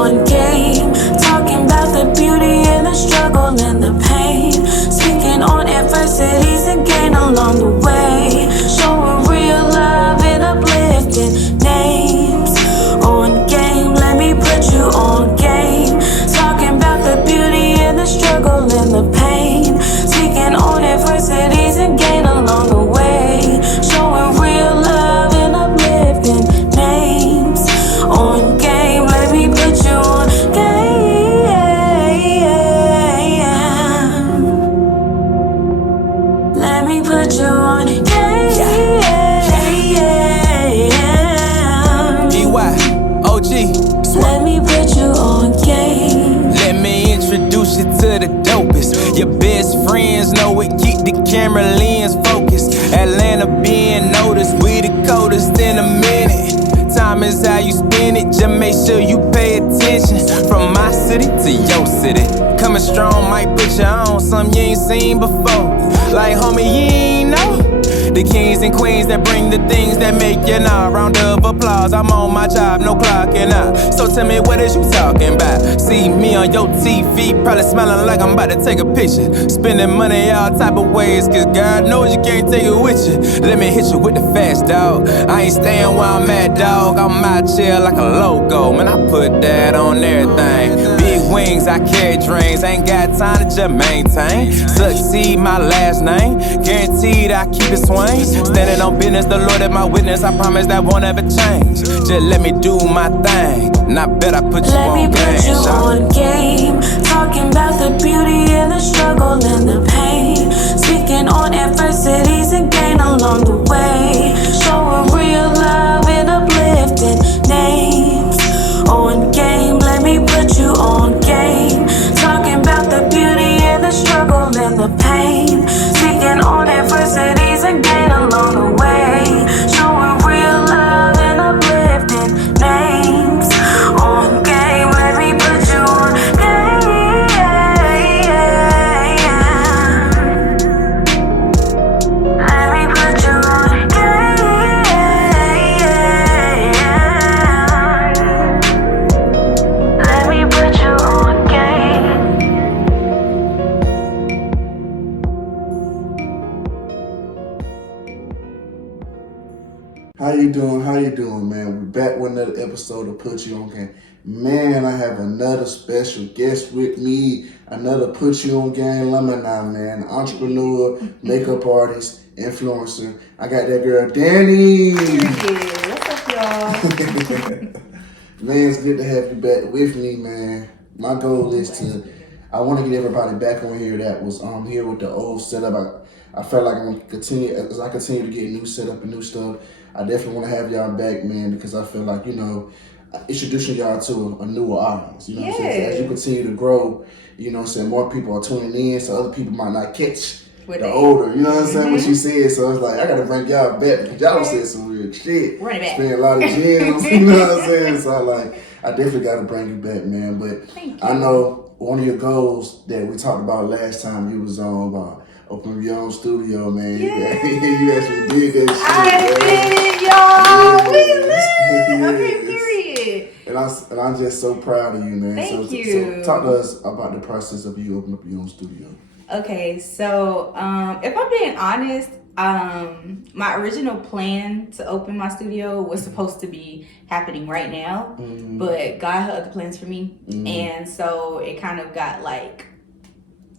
on game. Talking about the beauty and the struggle and the pain. Speaking on adversities and gain along the way. Showing real love and uplifting names. On game, let me put you on game. Talking about the beauty and the struggle and the pain. Speaking on adversities and gain along the way. Showing real love and uplifting names. On game, let me put you on game. Let me put you on game. Let me put you on game. Let me introduce you to the dopest. Your best friends know it, keep the camera lens focused. Atlanta being noticed, we the coldest in a minute. Time is how you spend it, just make sure you pay attention. From my city to your city, coming strong might put you on something you ain't seen before. Like homie, you ain't know the kings and queens that bring the things that make you know. Round of applause, I'm on my job, no clocking out. So tell me, what is you talking about? See me on your TV, probably smiling like I'm about to take a picture. Spending money all type of ways, cause God knows you can't take it with you. Let me hit you with the fast, dog. I ain't staying where I'm at, dog. I'm out here like a logo, man, I put that on everything. Big wings, I carry dreams, ain't got time to just maintain. Succeed, my last name, guaranteed I keep it swing. Standing on business, the Lord is my witness, I promise that won't ever change. Just let me do my thing, and I bet I put you Let on me game. put you on game. Talking about the beauty and the struggle and the pain. Speaking on adversities and gain along the way. Showing real love and uplifting names. On game, let me put you on game. Talking about the beauty and the struggle and the pain. Speaking on adversities and gain along the way. Showing real love and uplifting names. On game, let me put you on game. Let me put you on game. Let me put you on game. How you doing? How you doing, man? We're back with another episode of Put You On Game. Man, I have another special guest with me. Another Put You On Game alumni, man. Entrepreneur, makeup artist, influencer. I got that girl, DANNI. What's up, y'all? Man, it's good to have you back with me, man. My goal is I want to get everybody back on here that was here with the old setup. I felt like I'm going to continue, as I continue to get new setup and new stuff, I definitely want to have y'all back, man, because I feel like, introducing y'all to a newer audience. You know what I'm saying? As you continue to grow, you know what I'm saying, more people are tuning in, so other people might not catch the older, you know what I'm saying, what you said. So it's like, I got to bring y'all back because y'all said some weird shit. Run it back. Spend a lot of gems, you know what I'm saying? So I definitely got to bring you back, man. But I know one of your goals that we talked about last time you was on about open your own studio, man. Yeah. You actually did that shit. I did it, y'all. We lit. Okay, period. And I'm just so proud of you, man. Thank you. So talk to us about the process of you opening up your own studio. Okay, so if I'm being honest, my original plan to open my studio was supposed to be happening right now, but God had other plans for me, and so it kind of got like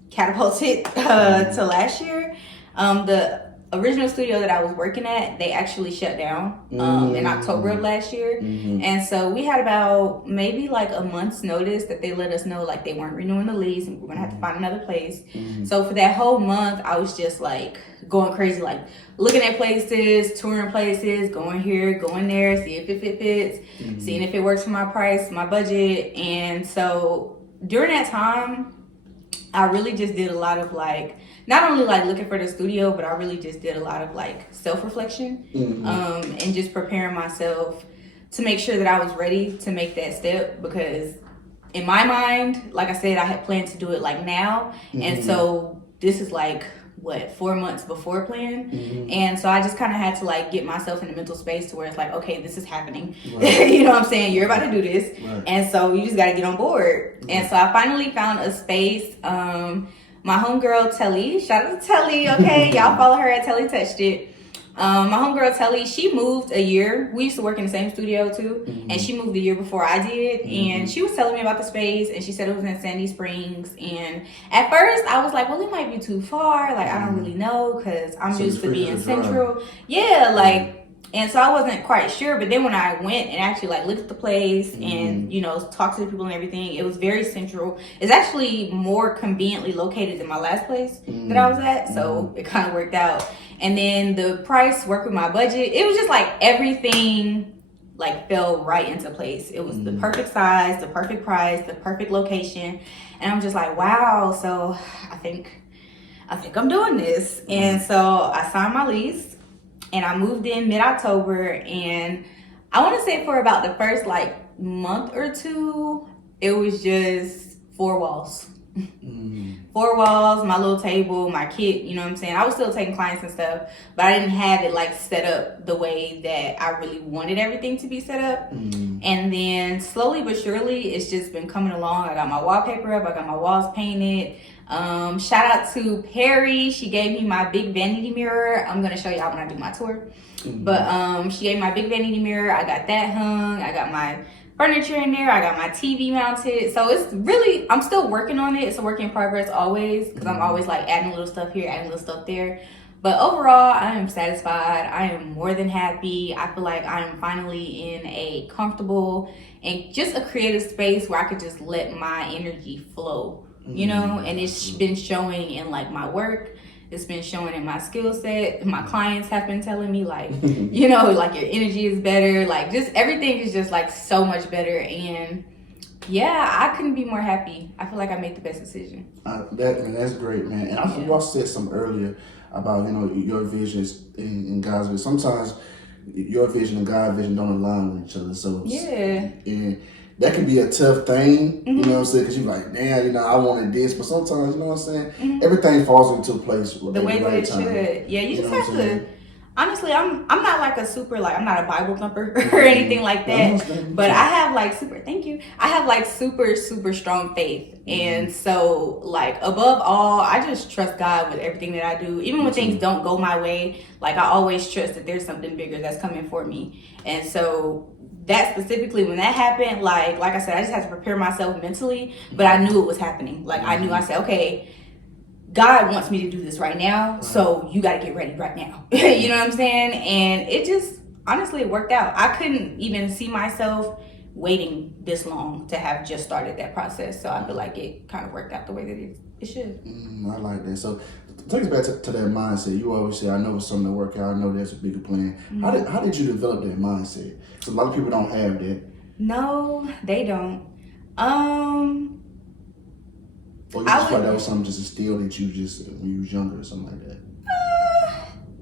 catapulted to last year. The original studio that I was working at, they actually shut down in October of last year. And so we had about maybe like a month's notice that they let us know like they weren't renewing the lease and we were gonna have to find another place. So for that whole month, I was just like going crazy, like looking at places, touring places, going here, going there, see if it fits, seeing if it works for my price, my budget. And so during that time, I really just did a lot of like, not only like looking for the studio, but I really just did a lot of like self-reflection and just preparing myself to make sure that I was ready to make that step, because in my mind, like I said, I had planned to do it like now. And so this is like 4 months before plan. And so I just kind of had to like get myself in a mental space to where it's like, okay, this is happening. Right. You know what I'm saying? You're about to do this. Right. And so you just got to get on board. Right. And so I finally found a space. My homegirl Telly, shout out to Telly, okay? Y'all follow her at Telly Touched It. My homegirl Telly, she moved a year. We used to work in the same studio too, and she moved a year before I did. And she was telling me about the space, and she said it was in Sandy Springs. And at first, I was like, well, it might be too far. Like, I don't really know because I'm used to being central. Yeah, like. And so I wasn't quite sure, but then when I went and actually like looked at the place and, you know, talked to the people and everything, it was very central. It's actually more conveniently located than my last place that I was at. So it kind of worked out. And then the price worked with my budget. It was just like everything like fell right into place. It was the perfect size, the perfect price, the perfect location. And I'm just like, wow. So I think I'm doing this. And so I signed my lease. And I moved in mid-October, and I want to say for about the first like month or two, it was just 4 walls. 4 walls, my little table, my kit, you know what I'm saying? I was still taking clients and stuff, but I didn't have it like set up the way that I really wanted everything to be set up. And then slowly but surely, it's just been coming along. I got my wallpaper up, I got my walls painted. Shout out to Perry. She gave me my big vanity mirror. I'm gonna show y'all when I do my tour. But she gave me my big vanity mirror. I got that hung. I got my furniture in there. I got my TV mounted. So it's really, I'm still working on it. It's a work in progress always, because I'm always like adding a little stuff here, adding a little stuff there. But overall, I am satisfied. I am more than happy. I feel like I am finally in a comfortable and just a creative space where I could just let my energy flow. You know, and it's been showing in like my work. It's been showing in my skill set. My clients have been telling me like, you know, like your energy is better. Like just everything is just like so much better. And yeah, I couldn't be more happy. I feel like I made the best decision. That's great, man. And I think you also said something earlier about, you know, your visions and God's vision. Sometimes your vision and God's vision don't align with each other. So and that can be a tough thing, you know what I'm saying? Because you're like, damn, you know, I wanted this. But sometimes, you know what I'm saying? Everything falls into place. The way that it should. Yeah, you just have to. Honestly, I'm not like a super, like, I'm not a Bible thumper or anything like that. But I have like I have like super strong faith. And so, like, above all, I just trust God with everything that I do. Even when things don't go my way, like, I always trust that there's something bigger that's coming for me. And so that specifically, when that happened, like I said, I just had to prepare myself mentally, but I knew it was happening. Like, I knew, I said, okay, God wants me to do this right now, so you got to get ready right now. You know what I'm saying? And it just, honestly, it worked out. I couldn't even see myself waiting this long to have just started that process. So I feel like it kind of worked out the way that it should. I like that. So take us back to that mindset. You always say, I know it's something to work out. I know there's a bigger plan. How did you develop that mindset? So a lot of people don't have that. No, they don't. Or you just thought that was something just instilled that you just when you was younger or something like that?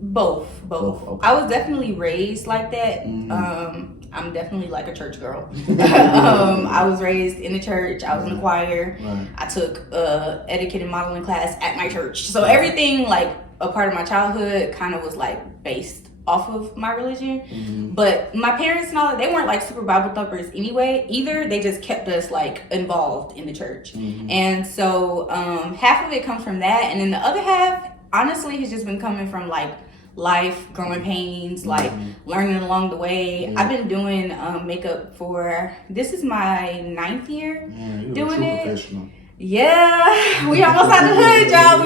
Both. Okay. I was definitely raised like that. I'm definitely like a church girl. I was raised in the church. I was in the choir. I took etiquette and modeling class at my church. So everything, like, a part of my childhood kind of was like based off of my religion. But my parents and all that, they weren't like super Bible thumpers anyway either. They just kept us like involved in the church. And so half of it comes from that, and then the other half honestly has just been coming from like life, growing pains, like learning along the way. I've been doing makeup for, this is my 9th year doing it. Yeah, we almost had the hood, y'all.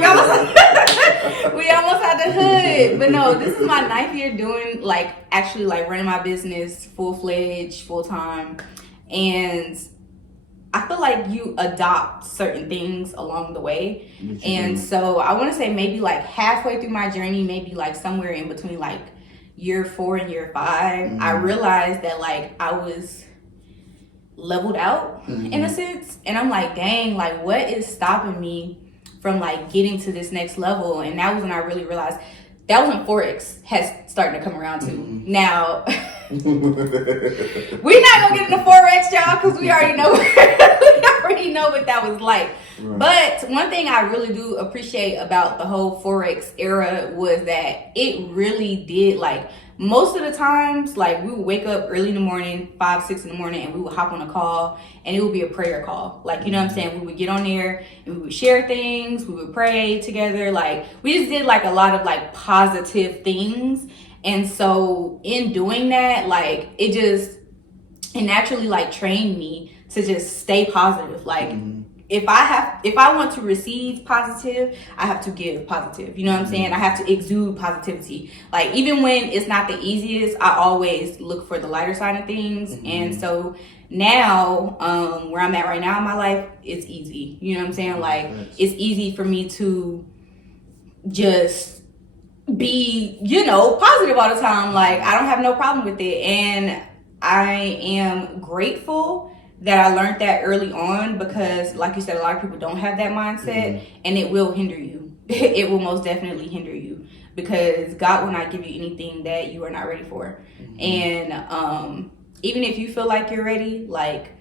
We almost had the hood. But no, this is my 9th year doing, like, actually, like, running my business full-fledged, full-time. And I feel like you adopt certain things along the way. And so I want to say maybe, like, halfway through my journey, maybe, like, somewhere in between, like, year 4 and year 5, I realized that, like, I was leveled out in a sense, and I'm like, dang, like, what is stopping me from like getting to this next level? And that was when I really realized that was when Forex has started to come around too. Now we're not gonna get into Forex, y'all, because we already already know what that was like. Right. But one thing I really do appreciate about the whole Forex era was that it really did, like, most of the times, like, we would wake up early in the morning, 5, 6 in the morning, and we would hop on a call, and it would be a prayer call. Like, you know what I'm saying? We would get on there, and we would share things, we would pray together. Like, we just did, like, a lot of, like, positive things. And so in doing that, like, it naturally, like, trained me to just stay positive. Like, if I want to receive positive, I have to give positive. You know what I'm saying? I have to exude positivity. Like, even when it's not the easiest, I always look for the lighter side of things. And so now, where I'm at right now in my life, it's easy. You know what I'm saying? Like, it's easy for me to just be, you know, positive all the time. Like, I don't have no problem with it. And I am grateful that I learned that early on, because like you said, a lot of people don't have that mindset, and it will hinder you. It will most definitely hinder you, because God will not give you anything that you are not ready for. And even if you feel like you're ready, like,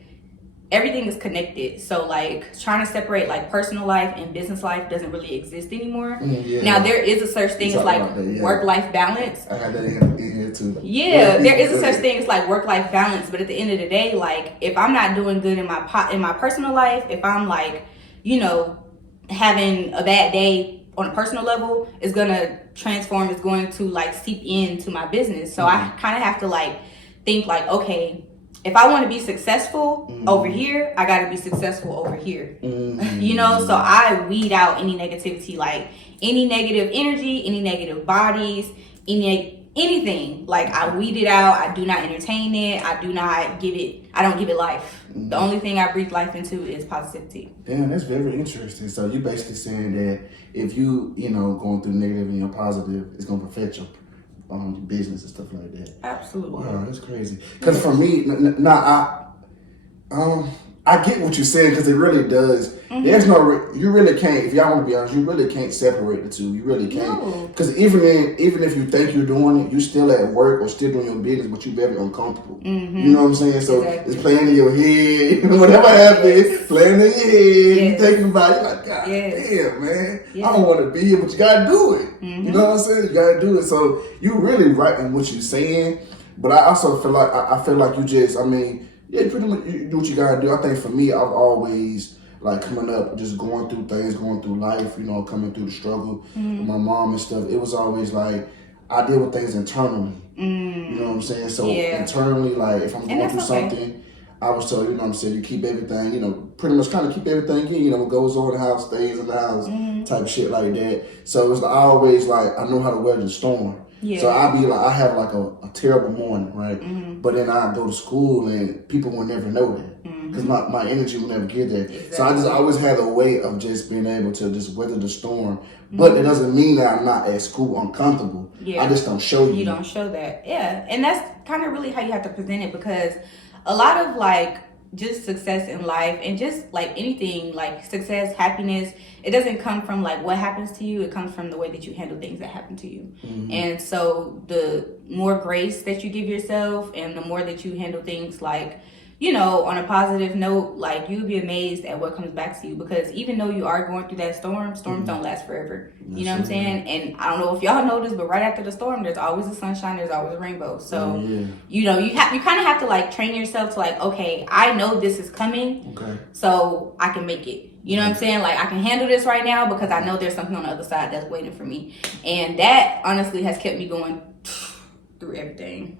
everything is connected. So, like, trying to separate, like, personal life and business life doesn't really exist anymore. Now, there is a such thing as, like, work-life balance. I had that in here too. Yeah, there is a such thing as, like, work-life balance. But at the end of the day, like, if I'm not doing good in my personal life, if I'm, like, you know, having a bad day on a personal level, it's gonna transform. It's going to, like, seep into my business. So I kind of have to, like, think, like, okay, if I want to be successful over here, I got to be successful over here. You know, so I weed out any negativity, like any negative energy, any negative bodies, anything. Like, I weed it out. I do not entertain it. I don't give it life. The only thing I breathe life into is positivity. Damn, that's very interesting. So you basically saying that if you know, going through negative and you're positive, it's going to perfect your business and stuff like that. Absolutely. Wow, that's crazy. Because for me, I get what you're saying, because it really does. There's no, you really can't, if y'all want to be honest, you really can't separate the two. You really can't. Because even if you think you're doing it, you're still at work or still doing your business, but you're very uncomfortable. You know what I'm saying? So it's playing in your head. Whatever happens, playing in your head. You thinking about it, like, God damn, man. I don't want to be here, but you got to do it. You know what I'm saying? You got to do it. So you really right in what you're saying. But I also feel like, you just, yeah, pretty much you do what you gotta do. I think for me, I've always, like, coming up, just going through things, going through life, you know, coming through the struggle with my mom and stuff. It was always like, I deal with things internally. You know what I'm saying? So internally, like, if I'm going through something, I was told, you know what I'm saying, you keep everything, you know, pretty much kind of keep everything in, you know, what goes on in the house, stays in the house, type shit like that. So it was I always, like, I know how to weather the storm. So I have like a terrible morning, right? But then I go to school and people will never know that, because my energy will never get there. So I always had a way of just being able to just weather the storm. But it doesn't mean that I'm not at school uncomfortable. I just don't show you. You don't show that. Yeah. And that's kind of really how you have to present it, because a lot of, like, just success in life and just, like, anything, like, success, happiness, it doesn't come from, like, what happens to you. It comes from the way that you handle things that happen to you. And so the more grace that you give yourself and the more that you handle things, like, you know, on a positive note, like, you'll be amazed at what comes back to you, because even though you are going through that storms don't last forever. You know what I'm saying? And I don't know if y'all know this, but right after the storm, there's always a sunshine, there's always a rainbow. So, you know, you kind of have to, like, train yourself to, like, okay, I know this is coming, so I can make it. You know what I'm saying? Like, I can handle this right now because I know there's something on the other side that's waiting for me. And that, honestly, has kept me going through everything.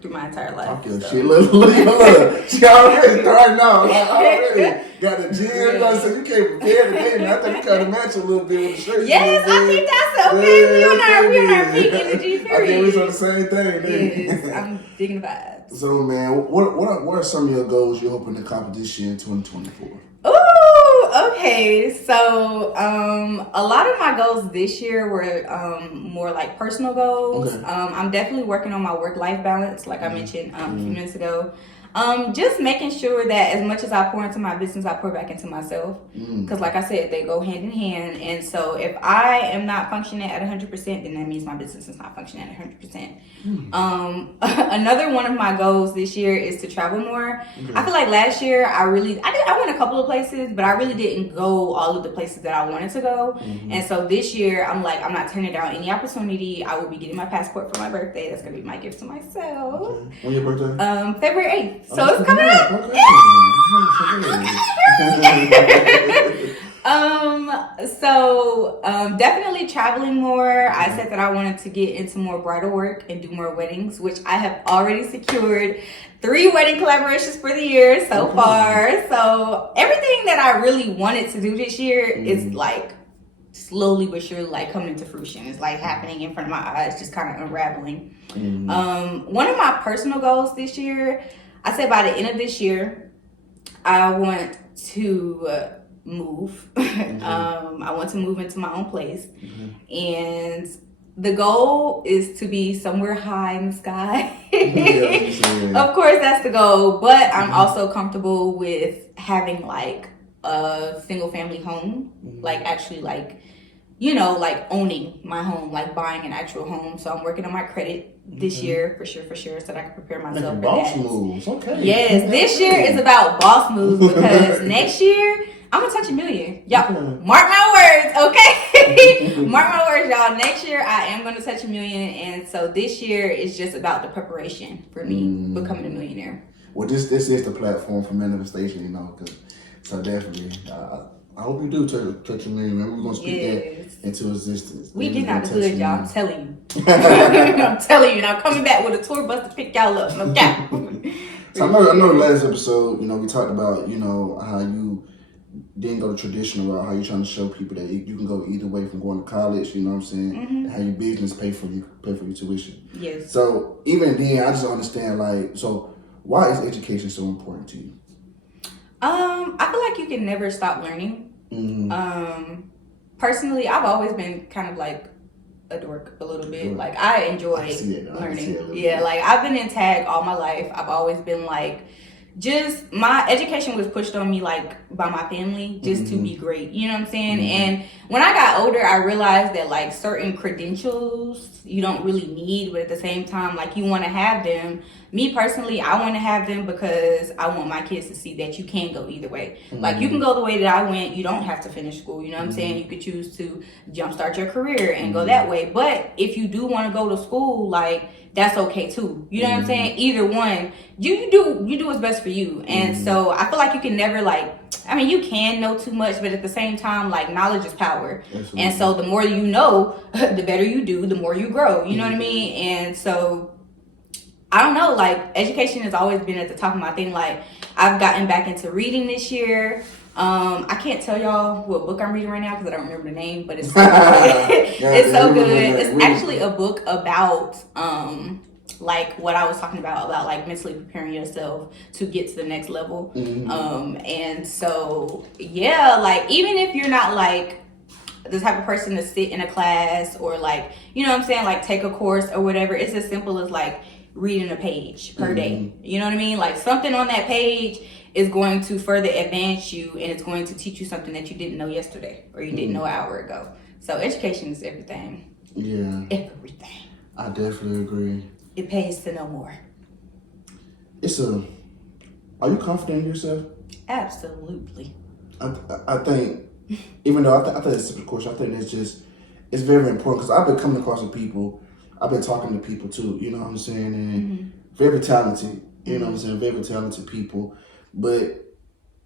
Through my entire life. Okay, so. Look. She already starting out. Like, already got the gym. So you can't prepare today, man. I think you kind of match a little bit with the shirt. Yes, I think that's okay. We on our peak energy period. I think we on the same thing. Yes, I'm digging the vibes. So, man, what are some of your goals you're hoping to accomplish this year in 2024? Ooh, okay. So, a lot of my goals this year were more like personal goals. I'm definitely working on my work-life balance, like I mentioned a few minutes ago. Just making sure that as much as I pour into my business, I pour back into myself. Because like I said, they go hand in hand. And so if I am not functioning at 100%, then that means my business is not functioning at 100%. Another one of my goals this year is to travel more. I feel like last year I did I went a couple of places, but I really didn't go all of the places that I wanted to go. And so this year, I'm like, I'm not turning down any opportunity. I will be getting my passport for my birthday. That's gonna be my gift to myself. Okay. When your birthday? February 8th. So it's coming up. Definitely traveling more. I said that I wanted to get into more bridal work and do more weddings, which I have already secured 3 wedding collaborations for the year so far. So everything that I really wanted to do this year is like slowly but surely like coming into fruition. It's like happening in front of my eyes, just kind of unraveling. One of my personal goals this year, I said by the end of this year, I want to move. I want to move into my own place. And the goal is to be somewhere high in the sky. Of course, that's the goal. But I'm also comfortable with having like a single family home. Like actually like, you know, like owning my home, like buying an actual home. So I'm working on my credit this year for sure, so that I can prepare myself for boss that. moves, okay. Yes, this year is about boss moves because next year I'm gonna touch $1 million. Y'all, mark my words, okay? Mark my words, y'all. Next year I am gonna touch $1 million, and so this year is just about the preparation for me becoming a millionaire. Well, this is the platform for manifestation, you know. So definitely, I hope you do touch $1 million. Man. We're gonna speak that into existence. We getting out the hood, y'all. I'm telling you. I'm telling you. And I'm coming back with a tour bus to pick y'all up. No doubt. So I know the last episode, you know, we talked about, you know, how you didn't go the traditional route, how you trying to show people that you can go either way from going to college, you know what I'm saying? And how your business pay for your tuition. Yes. So even then, I just don't understand, like, so why is education so important to you? I feel like you can never stop learning. Personally, I've always been kind of like a dork a little bit. Like I enjoy learning. Yeah, like I've been in tag all my life. I've always been like, just my education was pushed on me like by my family just to be great, you know what I'm saying? And when I got older, I realized that like certain credentials you don't really need, but at the same time, like you want to have them. Me personally, I want to have them because I want my kids to see that you can go either way. Like you can go the way that I went. You don't have to finish school. You know what I'm saying? You could choose to jumpstart your career and go that way. But if you do want to go to school, like that's okay too. You know what I'm saying? Either one, you do what's best for you. And so I feel like you can never like, I mean, you can know too much, but at the same time, like knowledge is power. Absolutely. And so the more you know, the better you do, the more you grow. You know what I mean? And so I don't know, like education has always been at the top of my thing. Like I've gotten back into reading this year. I can't tell y'all what book I'm reading right now because I don't remember the name, but it's so good. It's so good. It's actually a book about like what I was talking about like mentally preparing yourself to get to the next level. And so yeah, like even if you're not like the type of person to sit in a class or like, you know what I'm saying, like take a course or whatever, it's as simple as like reading a page per day. You know what I mean? Like something on that page is going to further advance you and it's going to teach you something that you didn't know yesterday or you didn't know an hour ago. So education is everything. Yeah. Everything. I definitely agree. It pays to know more. Are you confident in yourself? Absolutely. I think, even though I think it's a simple question, I think it's very important because I've been coming across with people, I've been talking to people too, you know what I'm saying, and very talented, you know what I'm saying, very talented people, but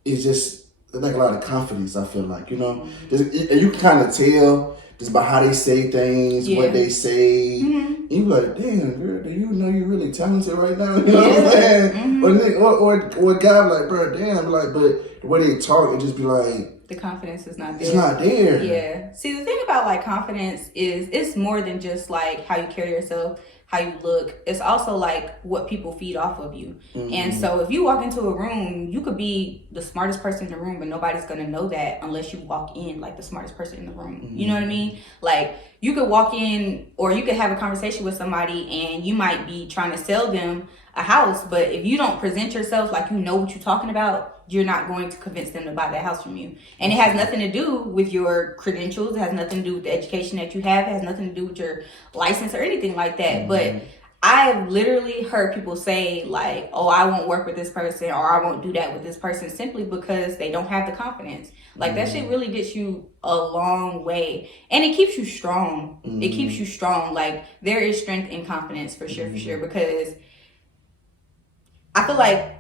it's just like a lot of confidence, I feel like, you know, and you can kind of tell just by how they say things, what they say, and you're like, damn, girl, do you know you're really talented right now, you know what I'm saying, or a guy like, bro, damn, like, but the way they talk, it just be like, the confidence is not there. It's not there. Yeah. See, the thing about like confidence is it's more than just like how you carry yourself, how you look. It's also like what people feed off of you. And so if you walk into a room, you could be the smartest person in the room, but nobody's going to know that unless you walk in like the smartest person in the room. You know what I mean? Like you could walk in or you could have a conversation with somebody and you might be trying to sell them a house, but if you don't present yourself like you know what you're talking about, you're not going to convince them to buy that house from you. And it has nothing to do with your credentials. It has nothing to do with the education that you have. It has nothing to do with your license or anything like that. But I've literally heard people say like, oh, I won't work with this person or I won't do that with this person simply because they don't have the confidence. Like that shit really gets you a long way, and it keeps you strong. It keeps you strong. Like there is strength in confidence for sure, because I feel like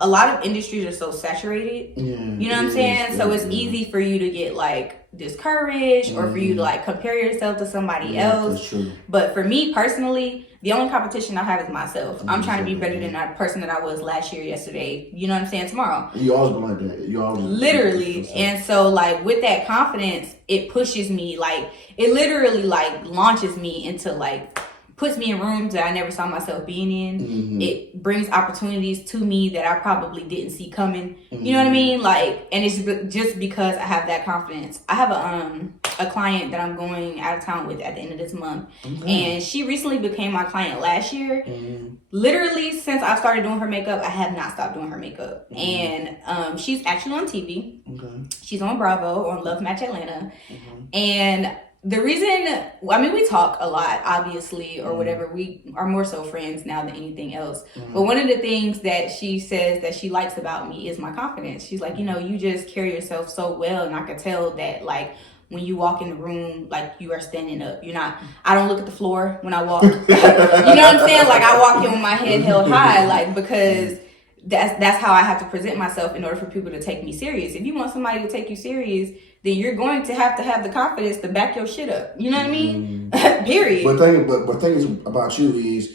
a lot of industries are so saturated. You know what I'm saying? So it's easy for you to get like discouraged or for you to like compare yourself to somebody else. That's true. But for me personally, the only competition I have is myself. I'm trying to be better than that person that I was last year, yesterday. You know what I'm saying? Tomorrow. You always been like that. You always literally. And so like with that confidence, it pushes me, like it literally like launches me into like, puts me in rooms that I never saw myself being in. It brings opportunities to me that I probably didn't see coming. You know what I mean? Like, and it's just because I have that confidence. I have a client that I'm going out of town with at the end of this month. And she recently became my client last year. Literally since I started doing her makeup, I have not stopped doing her makeup. And she's actually on TV. She's on Bravo, on Love Match Atlanta. And the reason, I mean, we talk a lot, obviously, or whatever. We are more so friends now than anything else. But one of the things that she says that she likes about me is my confidence. She's like, you know, you just carry yourself so well. And I could tell that, like, when you walk in the room, like, you are standing up. You're not, I don't look at the floor when I walk. You know what I'm saying? Like, I walk in with my head held high, like, because that's how I have to present myself in order for people to take me serious. If you want somebody to take you serious, then you're going to have the confidence to back your shit up. You know what I mean? Period. But thing about you is,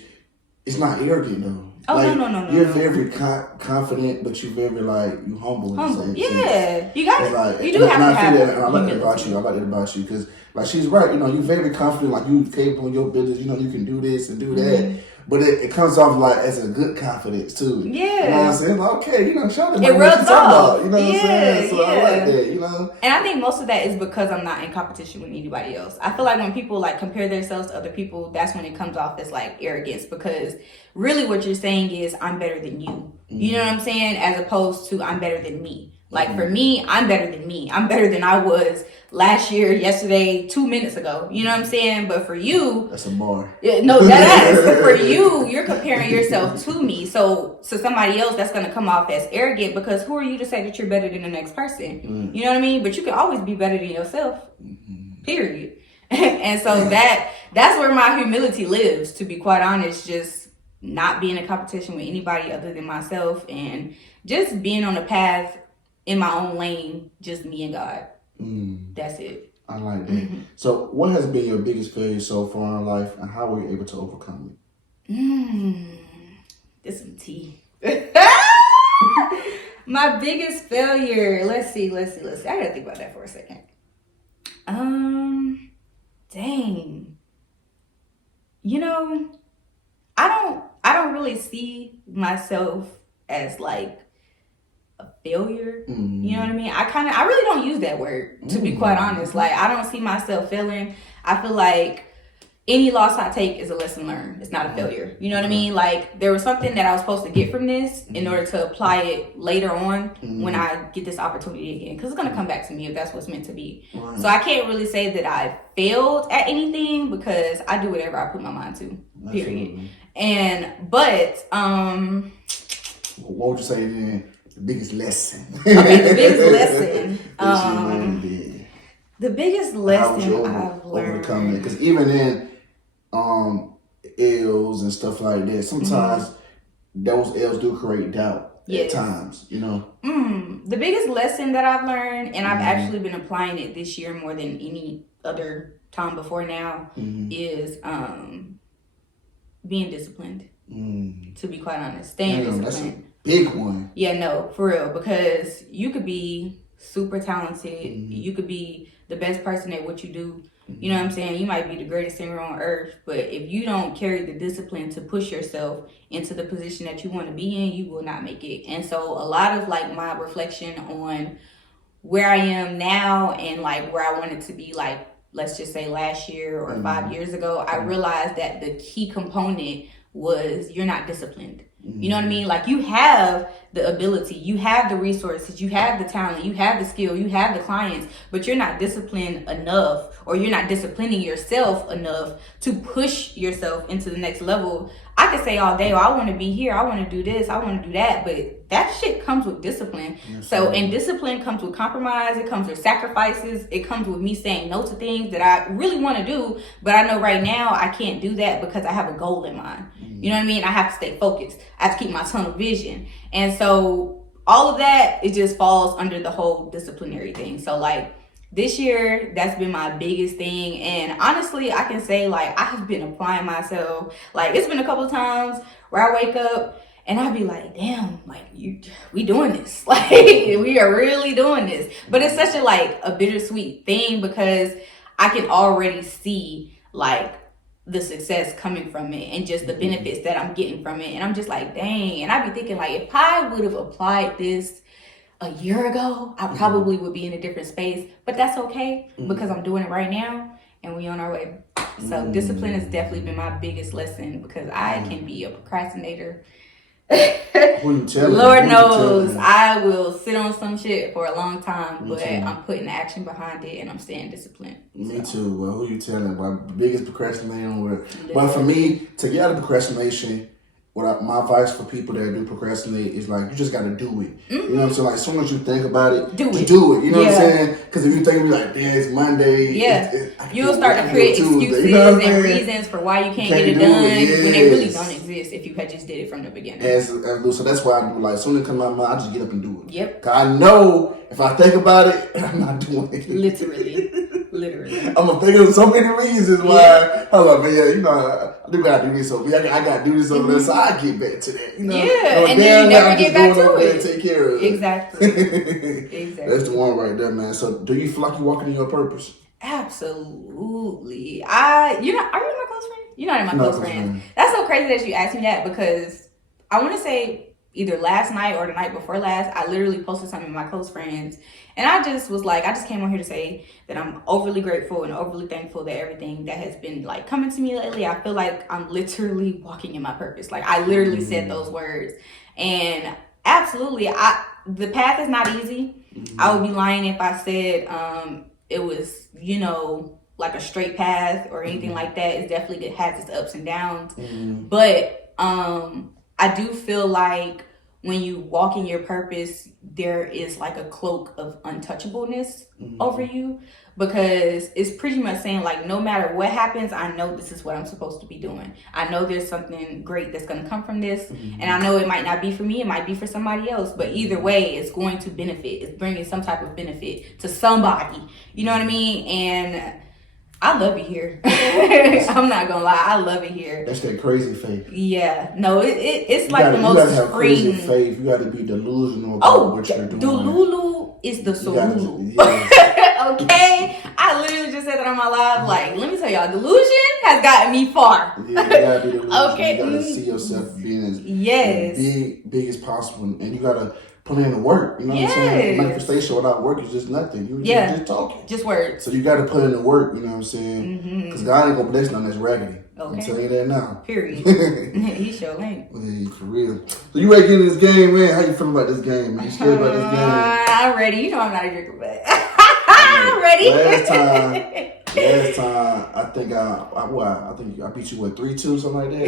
it's not arrogant though. Oh, like, no. You're very confident, but you're very like you humble. Yeah, you got like, you do have to have that, and I like that about you. I like that about you because like she's right. You know, you're very confident. Like you capable in your business. You know, you can do this and do that. But it comes off like as a good confidence too. Yeah. You know what I'm saying? Like, okay, you know, shout out. It rubs off. You know what I'm saying? So I like that, you know? And I think most of that is because I'm not in competition with anybody else. I feel like when people like compare themselves to other people, that's when it comes off as like arrogance, because really what you're saying is I'm better than you. You know what I'm saying? As opposed to I'm better than me. Like for me, I'm better than me. I'm better than I was last year, yesterday, 2 minutes ago. You know what I'm saying? But for you, that's a bar. No, that is. But for you, you're comparing yourself to me. So to somebody else, that's going to come off as arrogant, because who are you to say that you're better than the next person? You know what I mean? But you can always be better than yourself. Period. And so that's where my humility lives, to be quite honest. Just not being in competition with anybody other than myself, and just being on a path in my own lane, just me and God. That's it. I like that. So what has been your biggest failure so far in life, and how were you able to overcome it? This some tea. My biggest failure. Let's see. I gotta think about that for a second. Dang. You know, I don't really see myself as like a failure. You know what I mean? I really don't use that word, to be quite honest. Like, I don't see myself failing. I feel like any loss I take is a lesson learned. It's not a failure. You know what I mean? Like, there was something that I was supposed to get from this in order to apply it later on when I get this opportunity again. Because it's going to come back to me if that's what's meant to be. So I can't really say that I failed at anything, because I do whatever I put my mind to. Period. But what would you say then? The biggest lesson. Okay, the biggest lesson. The biggest lesson I've learned. Overcoming it, because even in L's and stuff like that, sometimes those L's do create doubt at times. You know. The biggest lesson that I've learned, and I've actually been applying it this year more than any other time before now, is being disciplined. To be quite honest, staying disciplined. Big one. Yeah, no, for real. Because you could be super talented. You could be the best person at what you do. You know what I'm saying? You might be the greatest singer on earth, but if you don't carry the discipline to push yourself into the position that you want to be in, you will not make it. And so a lot of like my reflection on where I am now and like where I wanted to be, like, let's just say last year or 5 years ago, I realized that the key component was you're not disciplined. You know what I mean? Like, you have the ability, you have the resources, you have the talent, you have the skill, you have the clients, but you're not disciplined enough, or you're not disciplining yourself enough to push yourself into the next level. I could say all day, oh, I want to be here, I want to do this, I want to do that, but that shit comes with discipline. So, and discipline comes with compromise, it comes with sacrifices, it comes with me saying no to things that I really want to do, but I know right now I can't do that because I have a goal in mind. You know what I mean? I have to stay focused. I have to keep my tunnel vision. And so all of that, it just falls under the whole disciplinary thing. So like this year, that's been my biggest thing. And honestly, I can say like I have been applying myself. Like it's been a couple of times where I wake up and I be like, damn, like we doing this. Like we are really doing this. But it's such a bittersweet thing because I can already see like the success coming from it and just the benefits that I'm getting from it. And I'm just like, dang. And I be thinking like, if I would have applied this a year ago, I probably would be in a different space, but that's okay because I'm doing it right now and we on our way. So discipline has definitely been my biggest lesson because I can be a procrastinator. Lord knows I will sit on some shit for a long time, but I'm putting action behind it and I'm staying disciplined. Me too. Well, who you telling? My biggest procrastinator. But for me, to get out of procrastination, my advice for people that do procrastinate is like, you just got to do it. You know what I'm saying? Like, as soon as you think about it, do it. You know what I'm saying? Because if you think like, damn, it's Monday. You'll start to create excuses and reasons for why you can't get it done when they really don't exist if you had just did it from the beginning. So that's why I do, like, as soon as it comes out of my mind, I just get up and do it. Yep. Because I know if I think about it, I'm not doing it. Literally. I'm gonna think of so many reasons why. Hold on, man. You know, I do gotta do this over here. I gotta do this over there, so I get back to that. You know? And then you never get back to it. Take care of it. Exactly. That's the one right there, man. So, do you feel like you're walking in your purpose? Absolutely. Are you my close friend? You're not in my close friend. That's so crazy that you asked me that because I want to say either last night or the night before last, I literally posted something with my close friends. And I just was like, I just came on here to say that I'm overly grateful and overly thankful that everything that has been like coming to me lately, I feel like I'm literally walking in my purpose. Like I literally said those words. And absolutely, the path is not easy. I would be lying if I said it was, like a straight path or anything like that. It definitely has its ups and downs. But I do feel like when you walk in your purpose, there is like a cloak of untouchableness over you because it's pretty much saying like, no matter what happens, I know this is what I'm supposed to be doing. I know there's something great that's going to come from this. And I know it might not be for me. It might be for somebody else. But either way, it's going to benefit. It's bringing some type of benefit to somebody. You know what I mean? And I love it here. I'm not gonna lie, I love it here. That's that crazy faith. Yeah, no, it's like the most you gotta have crazy faith. You gotta be delusional about what you're doing. Delulu is the solution. Okay, I literally just said that on my live. Like, let me tell y'all, delusion has gotten me far. Yeah, you gotta be delusional. Okay, you gotta see yourself being as big as possible, and you gotta put in the work. You know what I'm saying? Manifestation without work is just nothing. You're just talking. Just words. So you got to put in the work. You know what I'm saying? Because God ain't gonna bless nothing that's raggedy. Okay. I'm telling you that now. Period. He sure ain't. Yeah, for real. So you ready to get in this game, man? How you feeling about this game, man? You scared about this game? I'm ready. You know I'm not a drinker, but I'm ready. Last time, I think I beat you 3-2, something like that.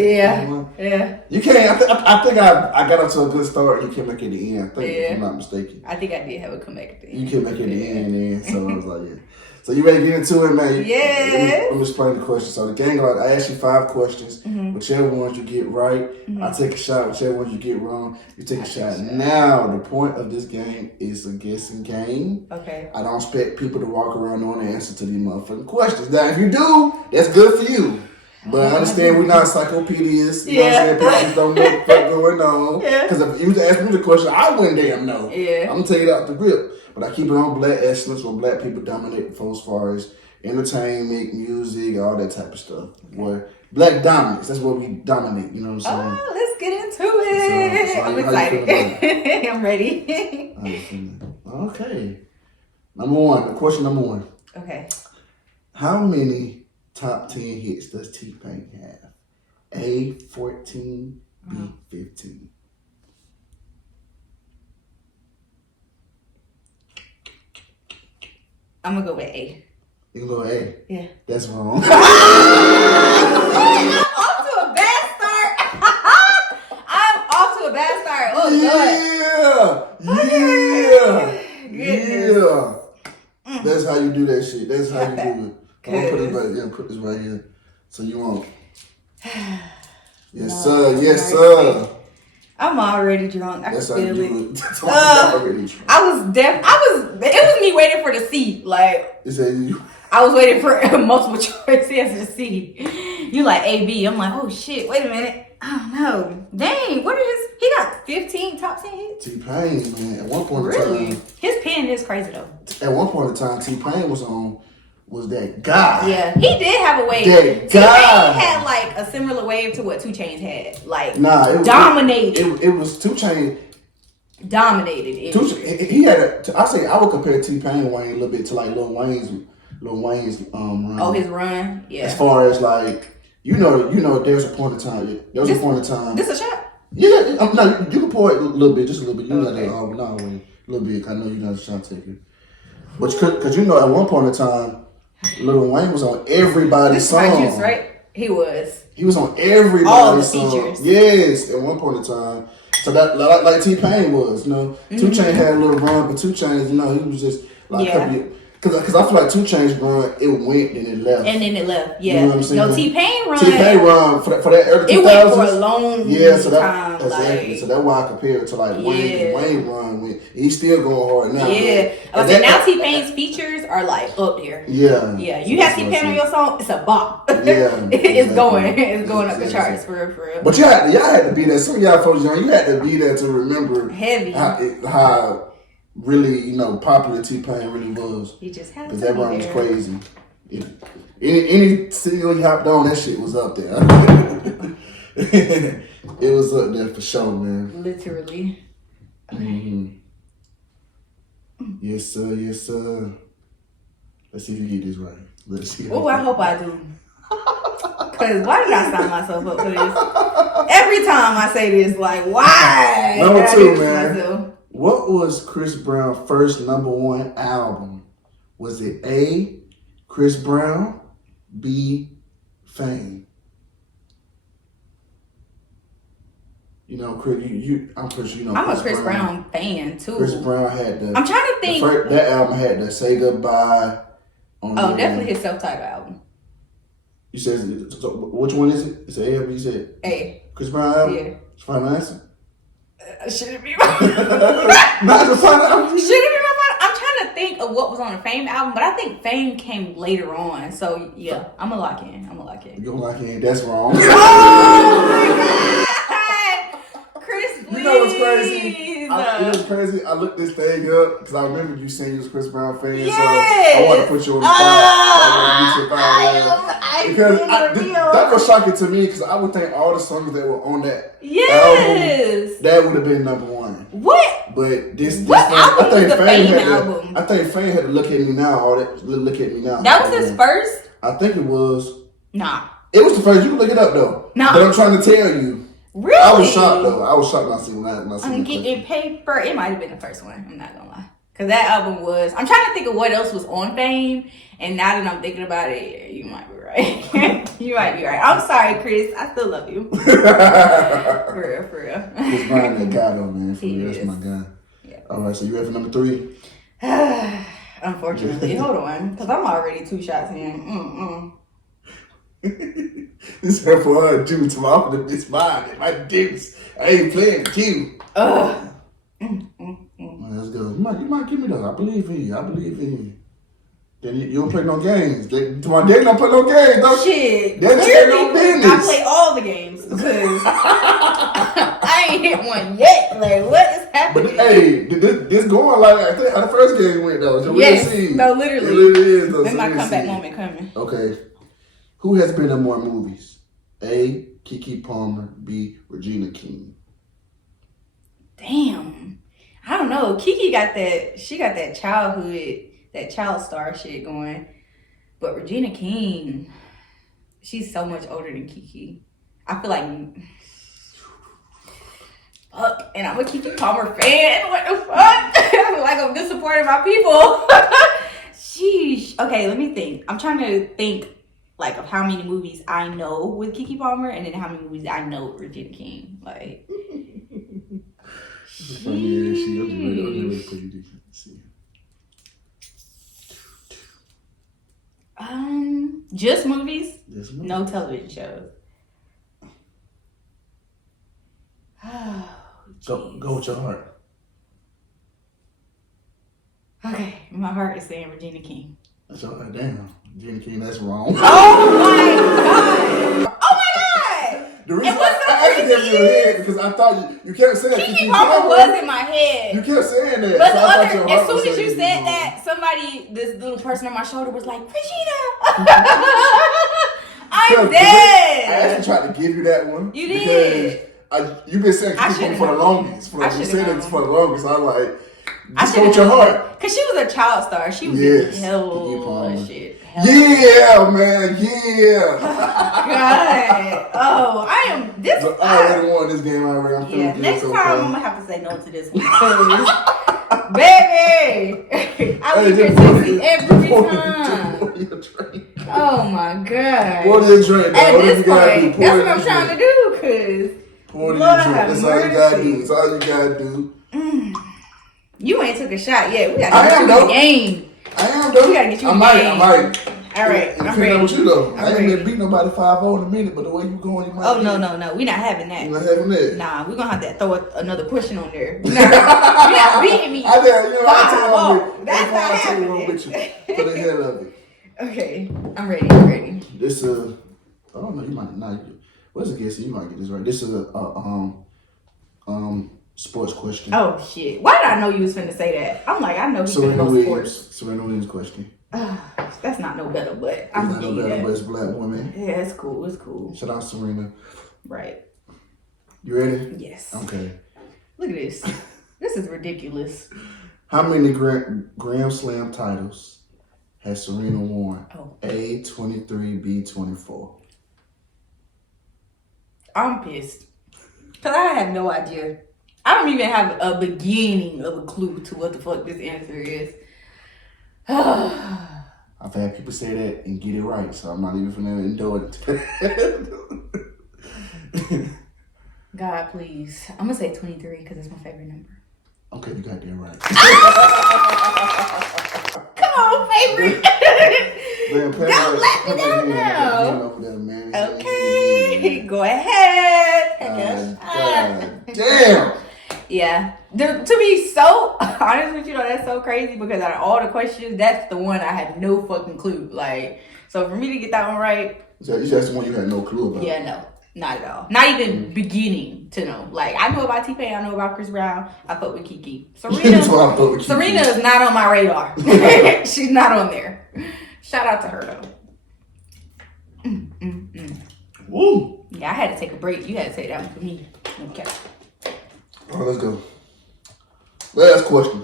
Yeah. You can't. I think I got up to a good start. You came back at the end. I think, if I'm not mistaken. I think I did have a comeback at the end. You came back at the end, then. So I was like, yeah. So you ready to get into it, man? Yes. Let me explain the question. So the game, I ask you 5 questions. Whichever ones you get right, I take a shot. Whichever ones you get wrong, you take a shot. Now, the point of this game is a guessing game. Okay. I don't expect people to walk around knowing the answer to these motherfucking questions. Now, if you do, that's good for you. But I understand we're not encyclopedias. You know what I'm saying? People just don't know what the fuck going on. Because if you ask me the question, I wouldn't damn know. I'm going to take it out the grip. But I keep it on black excellence where black people dominate for as far as entertainment, music, all that type of stuff. Where black dominance, that's what we dominate, you know what I'm saying? Oh, let's get into it. So I'm excited. I'm ready. Okay. Question number 1. Okay. How many top 10 hits does T-Pain have? A, 14, B, 15. I'm gonna go with A. You can go with A. Yeah. That's wrong. I'm off to a bad start. I'm off to a bad start. Oh, Lord. Yeah. That's how you do that shit. That's how you do it. I'm gonna put this right here. Put this right here. So you won't. Yes, No, sir. Yes, sir. I'm already drunk. I That's can how you feel do it. it. That's why I'm already drunk. It was me waiting for the C. Like, It said you. I was waiting for multiple choice answers to C. You like A, B. I'm like, oh shit, wait a minute. I don't know. Dang, what is he got 15 top 10 hits? T-Pain, man. At one point in Really? time. His pen is crazy though. At one point in time, T-Pain was that guy. Yeah, he did have a wave. That T-Pain guy. had like a similar wave to what 2 Chainz had. Like, Nah, dominated. It was 2 Chainz. Dominated. He had I would compare T-Pain and Wayne a little bit to like Lil Wayne's run. Oh, his run? Yeah. As far as like, you know, there's a point in time. There was a point in time. This a shot? Yeah, no, you can pour it a little bit, just a little bit. You know Okay. that, no, Wayne, a little bit. I know you're not a shot taker. But because you know, at one point in time, Lil Wayne was on everybody's This is my song. juice, right? He was. He was on everybody's All the song. features. Yes, at one point in time. So that like T-Pain was, you know. 2 Chainz had a little run, but 2 Chainz, you know, he was just like because I feel like 2 Chainz run, it went and it left. And then it left. Yeah. You know what I'm saying? No, T-Pain run. T-Pain run for that early 2000s. It went for a long time. Exactly. like, so that's why I compare it to like Wayne run. He's still going hard now. Yeah. Now T-Pain's features are like up there. Yeah. Yeah. You have T-Pain on your song, it's a bop. Yeah. It's going up the charts for real. But y'all had to be there. Some of y'all folks young, you had to be there to remember Heavy. how really, you know, popular T-Pain really was. He just had to Because that be run was there. crazy. Any single he hopped on, that shit was up there. It was up there for sure, man. Literally. Mm-hmm. Yes, sir. Yes, sir. Let's see if you get this right. Let's see. Oh, I hope I do. Because why did I sign myself up for this? Every time I say this, like, why? Number did I 2, do this to man. myself? What was Chris Brown's first #1 album? Was it A, Chris Brown, B, Fame? You know, Chris, I'm pretty sure you know. I'm a Chris Brown fan too. Chris Brown had the. I'm trying to think. That album had the "Say Goodbye." On Definitely his self-titled album. You said, so which one is it? It's A or B? You said A. Chris Brown album. Yeah. It's final answer. Should it be my? Not the final album. Should it be my final? I'm trying to think of what was on the Fame album, but I think Fame came later on. So yeah, I'm gonna lock in. You're gonna lock in. That's wrong. Oh my God, Chris, please. You know what's crazy? It was crazy. I looked this thing up because I remember you saying you was a Chris Brown fan. Yes. So I want to put you on the spot. Because that was shocking to me because I would think all the songs that were on that album, that would have been #1. What? But this What album was the Fame had album? I think Fame had to look at me now. Look at me now. That was his first? I think it was. Nah. It was the first. You can look it up though. Nah. But I'm trying to tell you. Really? I was shocked though. I was shocked when I seen that. I'm getting paper. It might have been the first one. I'm not gonna lie. Cause that album was. I'm trying to think of what else was on Fame, and now that I'm thinking about it, you might be right. You might be right. I'm sorry, Chris. I still love you. For real, for real. Chris Brown, that guy though, man. For He real, that's is. my guy. Yeah. All right, so you ready for number 3? Unfortunately, hold on, because I'm already 2 shots in. This is for her due to my it's mine. My dicks. I ain't playing with you. Man, let's go. You might give me those. I believe in you. Then you don't play no games. To my daddy don't play no games. Don't Shit. That's no business. I play all the games because I ain't hit one yet. Like, what is happening? But hey, this going like I think how the first game went though. So Yes. we'll see. No, literally. It really is though. Then So my we'll comeback see. moment coming. Okay. Who has been in more movies? A, Keke Palmer. B, Regina King. Damn. I don't know. Kiki got that. She got that childhood, that child star shit going. But Regina King, she's so much older than Kiki. I feel like fuck, and I'm a Keke Palmer fan. What the fuck? I feel like I'm disappointing my people. Sheesh. Okay, let me think. I'm trying to think like of how many movies I know with Keke Palmer, and then how many movies I know with Regina King. Like, just movies. No television shows. Oh, go with your heart. Okay, my heart is saying Regina King. That's all right. Damn, Regina King. That's wrong. Oh my god! Oh my god! The reason I actually gave you a head because I thought you kept saying Keke Palmer was in my head. You kept saying that. But so as soon as you said that, this little person on my shoulder was like, Regina! I'm dead! I actually tried to give you that one. You did. You've been saying Keke Palmer for the longest. You said it for the longest. I'm like, just go with your heart. Because she was a child star. She was in hella shit. Yeah, man. Yeah. God. Oh, I am this. I already won this game already. I'm feeling good. Next time I'm gonna have to say no to this one. Baby, I leave here sexy every time. Oh my god. Pour your drink. At this point, that's what I'm trying to do. Cause pour your drink. That's all you gotta do. That's all you gotta do. You ain't took a shot yet. We gotta get you in the game. I am though. We gotta get you in the game. I might. All right, I'm ready. With you though. I ain't been beat nobody 5-0 in a minute, but the way you going, you might. Oh no, we not having that. You not having that? Nah, we gonna have to throw another question on there. You're not beating me. That's not happening. With you for the hell of it. Okay, I'm ready. This I don't know. You might not. What's a guess? You might get this right. This is a sports question. Oh shit! Why did I know you was finna say that? I'm like, I know he's finna know sports. Serena Williams question. That's not no better, but I'm not no better, but it's black woman. Yeah, it's cool. It's cool. Shout out Serena. Right. You ready? Yes. Okay. Look at this. This is ridiculous. How many Grand Slam titles has Serena won? Oh. A 23, B 24. I'm pissed. Cause I have no idea. I don't even have a beginning of a clue to what the fuck this answer is. I've had people say that and get it right, so I'm not even finna endure it. God, please. I'm gonna say 23 because it's my favorite number. Okay, you got that right. Come on, favorite. Man, don't let me down now. Okay, go ahead. God damn. Yeah. To be so honest with you, though, that's so crazy because out of all the questions, that's the one I had no fucking clue. Like, so for me to get that one right. So that's the one you had no clue about? Yeah, no. Not at all. Not even beginning to know. Like, I know about T-Pain, I know about Chris Brown. I fuck with Keke. Serena is not on my radar. She's not on there. Shout out to her, though. Woo. Yeah, I had to take a break. You had to take that one for me. Okay. All right, let's go. Last question.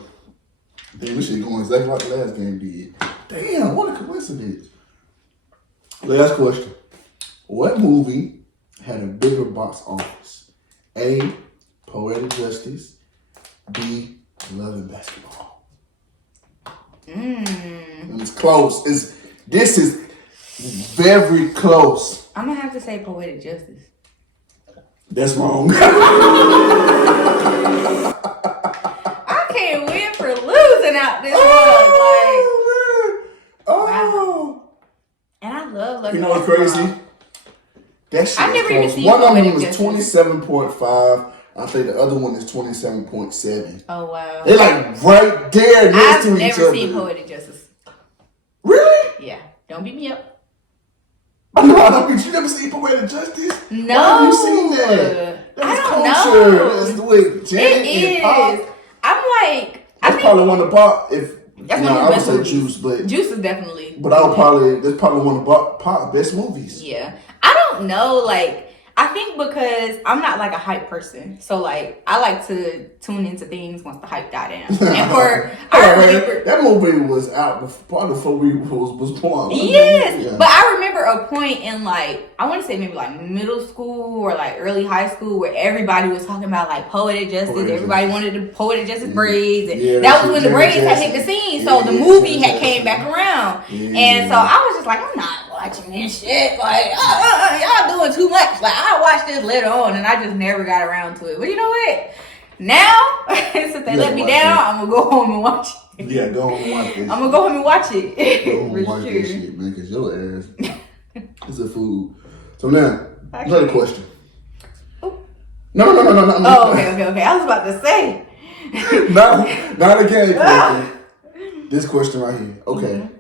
Damn, this shit going exactly like the last game did. Damn, what a coincidence. Last question. What movie had a bigger box office? A, Poetic Justice. B, Love and Basketball. It's close. This is very close. I'm gonna have to say Poetic Justice. That's wrong. I can't win for losing out this one. Wow. And I love Love. You know what's crazy? That shit. I never even seen one of them was Justice. 27.5. I think the other one is 27.7. Oh wow. They're like right there next to each other. I've never seen Poetic Justice. Really? Yeah. Don't beat me up. I don't think you never seen Poetic Justice? No. Why have you seen that? That's culture. That's the way Janet and Pop. I'm like, that's probably one of Pop. If that's I would say Juice, but Juice is definitely. But that's probably one of Pop's best movies. Yeah, I don't know. Like, I think because I'm not like a hype person, so like I like to tune into things once the hype died down. And I remember that movie was out probably before we was born. Yes, yeah. But I remember a point in like I want to say maybe like middle school or like early high school where everybody was talking about like poetic justice. Everybody wanted the poetic justice braids, and that was when the braids had hit the scene. So the movie had came back around, and so I was just like, I'm not watching this shit. Like, y'all doing too much. Like, I'll watch this later on, and I just never got around to it. But you know what? Now, since they let me down, I'm gonna go home and watch it. Yeah, go home and watch this. I'm gonna go home and watch it. Go home and watch this shit, man, because your ass is a fool. So now, another question. Ooh. No. Oh, okay. I was about to say. not again. Question. This question right here. Okay. Mm-hmm.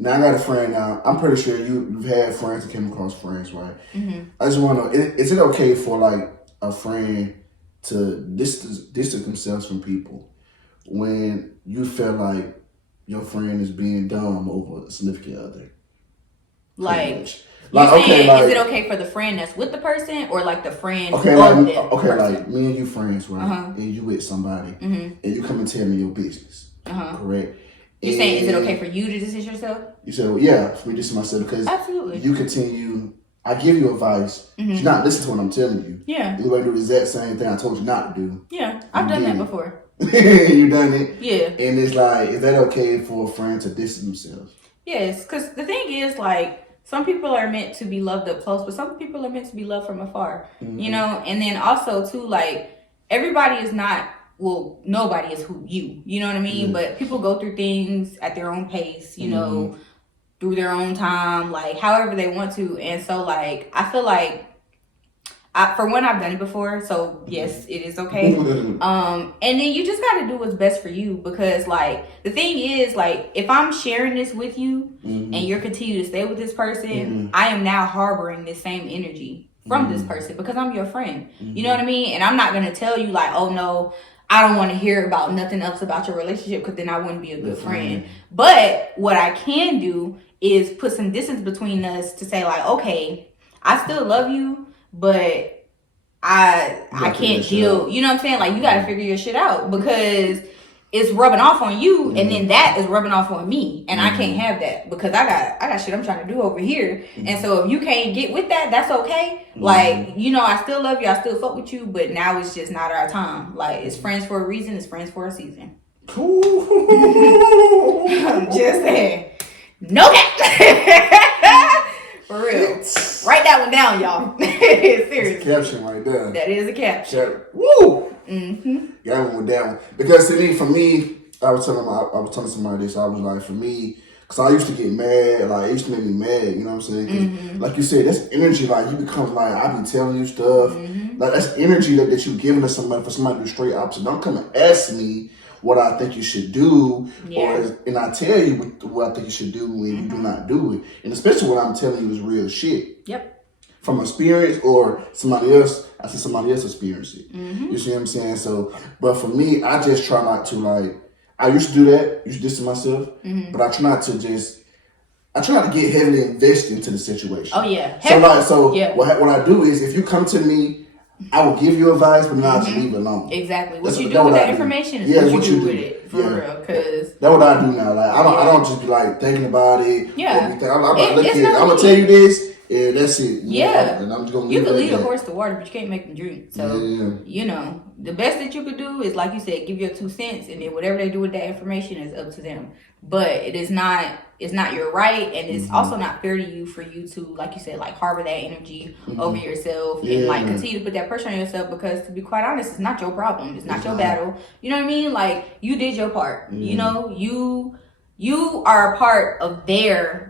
Now I got a friend now. I'm pretty sure you've had friends and came across friends, right? Mm-hmm. I just want to know, is it okay for like a friend to distance themselves from people when you feel like your friend is being dumb over a significant other? Like okay, is it okay for the friend that's with the person or like the friend okay, of like, them? Okay, like me and you friends, right? And you with somebody, and you come and tell me your business, correct? You're saying, is it okay for you to distance yourself? You said, well, yeah, for me to distance myself because absolutely you continue. I give you advice. You're not listening to what I'm telling you. Yeah. You're going to do the exact same thing I told you not to do. Yeah, I've done that before. You done it? Yeah. And it's like, is that okay for a friend to distance themselves? Yes, because the thing is, like, some people are meant to be loved up close, but some people are meant to be loved from afar. You know, and then also too, like, everybody is not. Well, nobody is who you know what I mean? But people go through things at their own pace, you know, through their own time, like however they want to. And so like, I feel like for one, I've done it before. So yes, it is okay. And then you just got to do what's best for you because like, the thing is like, if I'm sharing this with you and you're continuing to stay with this person, I am now harboring this same energy from this person because I'm your friend. You know what I mean? And I'm not going to tell you like, oh no, I don't want to hear about nothing else about your relationship because then I wouldn't be a good friend. But what I can do is put some distance between us to say like, okay, I still love you, but I can't deal. You know what I'm saying? Like you got to figure your shit out because it's rubbing off on you, and then that is rubbing off on me, and I can't have that because I got shit I'm trying to do over here, and so if you can't get with that, that's okay. Like you know, I still love you, I still fuck with you, but now it's just not our time. Like it's friends for a reason, it's friends for a season. I'm just saying, no cap. For real. Write that one down, y'all. Seriously. That's a caption right there. That is a caption. Woo! Yeah, I went with that one. Because for me, I was telling somebody this, I was like, for me, because I used to get mad, like, it used to make me mad, you know what I'm saying? 'Cause, like you said, that's energy, like, you become, like, I be telling you stuff, like, that's energy that you giving to somebody for somebody to do straight opposite. Don't come and ask me what I think you should do, and I tell you what I think you should do when you do not do it. And especially what I'm telling you is real shit. Yep. From experience or somebody else, I see somebody else experience it. You see what I'm saying? So, but for me, I just try not to like, I used to do that, used to distance myself, but I try not to get heavily invested into the situation. Oh yeah. What I do is if you come to me, I will give you advice, but not to leave it alone. Exactly. What you do with that information is what you do with it. For real. Cause that's what I do now. Like I don't just be like thinking about it. Yeah. I'm gonna tell you this. Yeah, that's it. Yeah. And I'm just gonna you can lead a horse to water, but you can't make them drink. So, you know, the best that you could do is, like you said, give your 2 cents, and then whatever they do with that information is up to them. But it's not your right, and it's also not fair to you for you to, like you said, like harbor that energy over yourself and like continue to put that pressure on yourself because, to be quite honest, it's not your problem. It's not your battle. You know what I mean? Like, you did your part. You know, you are a part of their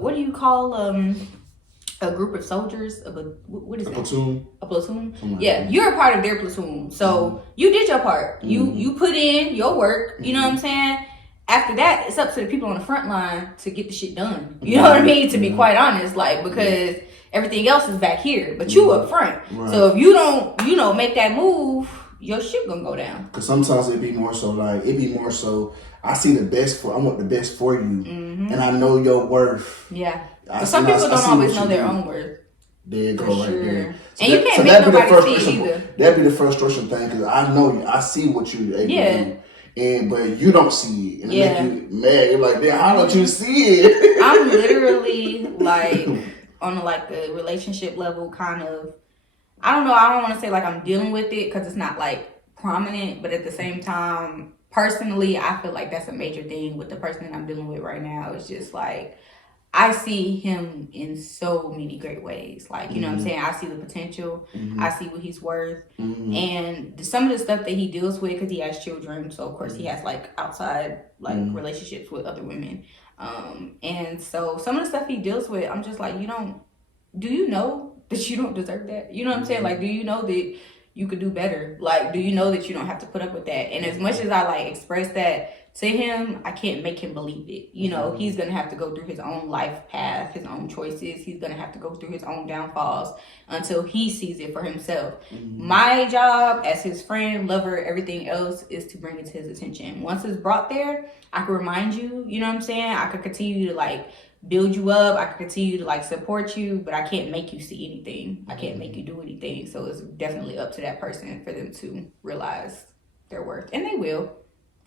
what do you call a group of soldiers? What is that? Platoon. A platoon? Something Yeah, like you're a part of their platoon. So you did your part. You put in your work. You know what I'm saying? After that, it's up to the people on the front line to get the shit done. You know what I mean? To be quite honest, like, because everything else is back here, but you up front. Right. So if you don't, make that move, your shit gonna go down. Because sometimes it be more so I see the best I want the best for you, and I know your worth. Yeah. But some people don't always know their own worth. There you go, For right sure. there. So And you can't make nobody see it either. That'd be the frustration thing, because I know you, I see what you able to do. But you don't see it, and it make you mad. You're like, damn, how don't you see it? I'm literally like on a relationship level, kind of. I don't know. I don't want to say like I'm dealing with it because it's not like prominent, but at the same time, personally, I feel like that's a major thing with the person that I'm dealing with right now. It's just like I see him in so many great ways. Like, you know what I'm saying? I see the potential. I see what he's worth. And some of the stuff that he deals with, because he has children. So, of course, he has, like, outside, like, relationships with other women. And so some of the stuff he deals with, I'm just like, do you know that you don't deserve that? You know what I'm saying? Like, do you know that you could do better? Like, do you know that you don't have to put up with that? And as much as I, like, express that to him, I can't make him believe it. He's going to have to go through his own life path, his own choices. He's going to have to go through his own downfalls until he sees it for himself. My job as his friend, lover, everything else is to bring it to his attention. Once it's brought there, I can remind you, you know what I'm saying? I could continue to like build you up. I can continue to like support you, but I can't make you see anything. I can't make you do anything. So it's definitely up to that person for them to realize their worth. And they will.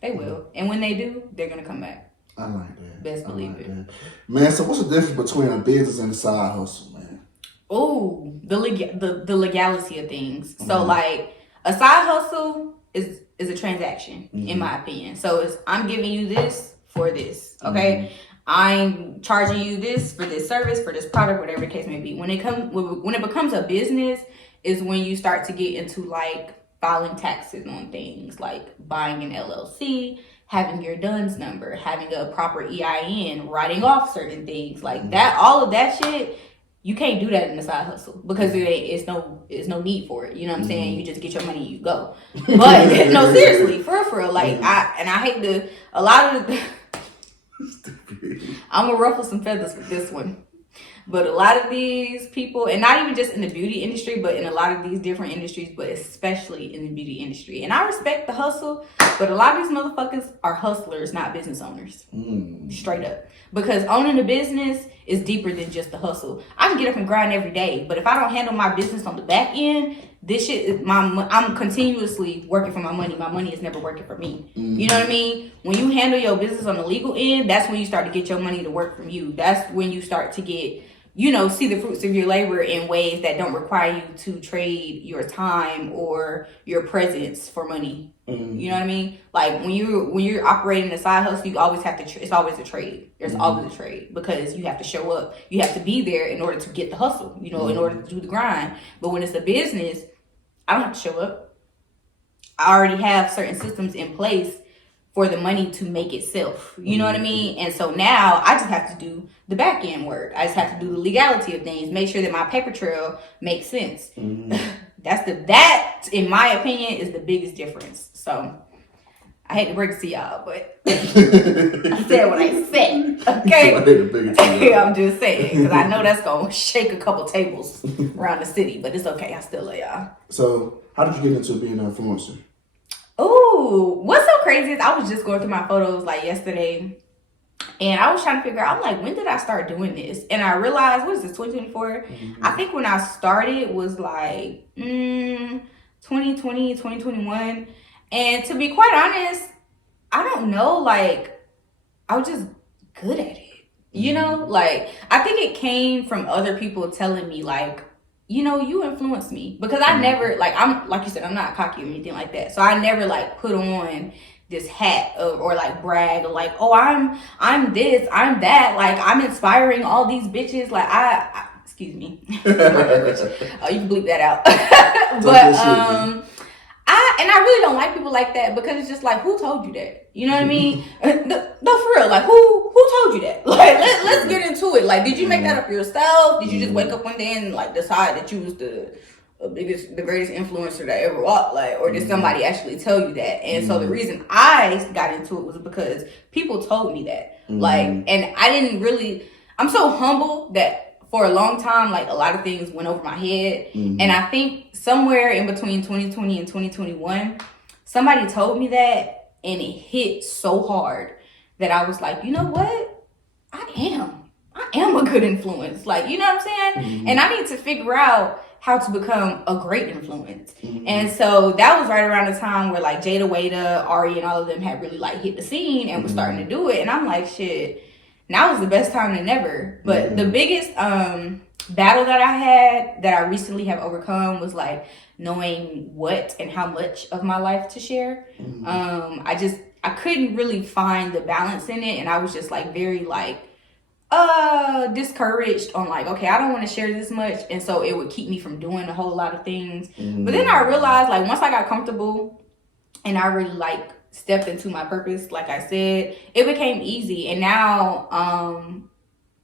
They will. And when they do, they're going to come back. I like that. Best believe it. That. Man, so what's the difference between a business and a side hustle, man? Oh, the legality of things. So, like, a side hustle is a transaction, in my opinion. So, I'm giving you this for this, okay? I'm charging you this for this service, for this product, whatever the case may be. When it becomes a business is when you start to get into, like, filing taxes on things like buying an LLC, having your DUNS number, having a proper EIN, writing off certain things like that. All of that shit, you can't do that in a side hustle because it's no need for it. You know what I'm saying? You just get your money and you go. But no, seriously, for real. Like I hate a lot of the I'm gonna ruffle some feathers with this one. But a lot of these people, and not even just in the beauty industry, but in a lot of these different industries, but especially in the beauty industry. And I respect the hustle, but a lot of these motherfuckers are hustlers, not business owners. Straight up. Because owning a business is deeper than just the hustle. I can get up and grind every day, but if I don't handle my business on the back end, this shit is I'm continuously working for my money. My money is never working for me. You know what I mean? When you handle your business on the legal end, that's when you start to get your money to work for you. That's when you start to get, see the fruits of your labor in ways that don't require you to trade your time or your presence for money. You know what I mean? Like when you're operating a side hustle, you always have to. It's always a trade. There's always a trade because you have to show up. You have to be there in order to get the hustle. In order to do the grind. But when it's a business, I don't have to show up. I already have certain systems in place for the money to make itself. You know what I mean? And so now I just have to do the back end work. I just have to do the legality of things, make sure that my paper trail makes sense. That, in my opinion, is the biggest difference. So I hate to break it to y'all, but I said what I said. Okay? I'm just saying, because I know that's going to shake a couple tables around the city, but it's okay. I still love y'all. So how did you get into being an influencer? Oh, what's so crazy is I was just going through my photos like yesterday, and I was trying to figure out, I'm like, when did I start doing this? And I realized, what is this, 2024? I think when I started was like 2020, 2021. And to be quite honest, I don't know, like, I was just good at it. Like, I think it came from other people telling me, like, you influence me, because I never, like, I'm, like you said, I'm not cocky or anything like that. So I never like put on this hat or like brag or like, oh, I'm this, I'm that. Like, I'm inspiring all these bitches. Like I excuse me. Oh, you can bleep that out. But, I really don't like people like that, because it's just like, who told you that? You know what I mean? No, for real. Like, who told you that? Like, let's get into it. Like, did you make that up yourself? Did you just wake up one day and like decide that you was the greatest influencer that ever walked? Like, or did somebody actually tell you that? And so the reason I got into it was because people told me that. Like, and I didn't really. I'm so humble that for a long time, like, a lot of things went over my head. And I think somewhere in between 2020 and 2021, somebody told me that, and it hit so hard that I was like, you know what? I am. I am a good influence. Like, you know what I'm saying? Mm-hmm. And I need to figure out how to become a great influence. Mm-hmm. And so that was right around the time where like Jada Wada, Ari, and all of them had really like hit the scene and was starting to do it. And I'm like, shit, now is the best time than ever. But the biggest battle that I had that I recently have overcome was like knowing what and how much of my life to share. I couldn't really find the balance in it, and I was just like very like discouraged on like, okay, I don't want to share this much, and so it would keep me from doing a whole lot of things. But then I realized like once I got comfortable and I really like stepped into my purpose, like I said, it became easy. And now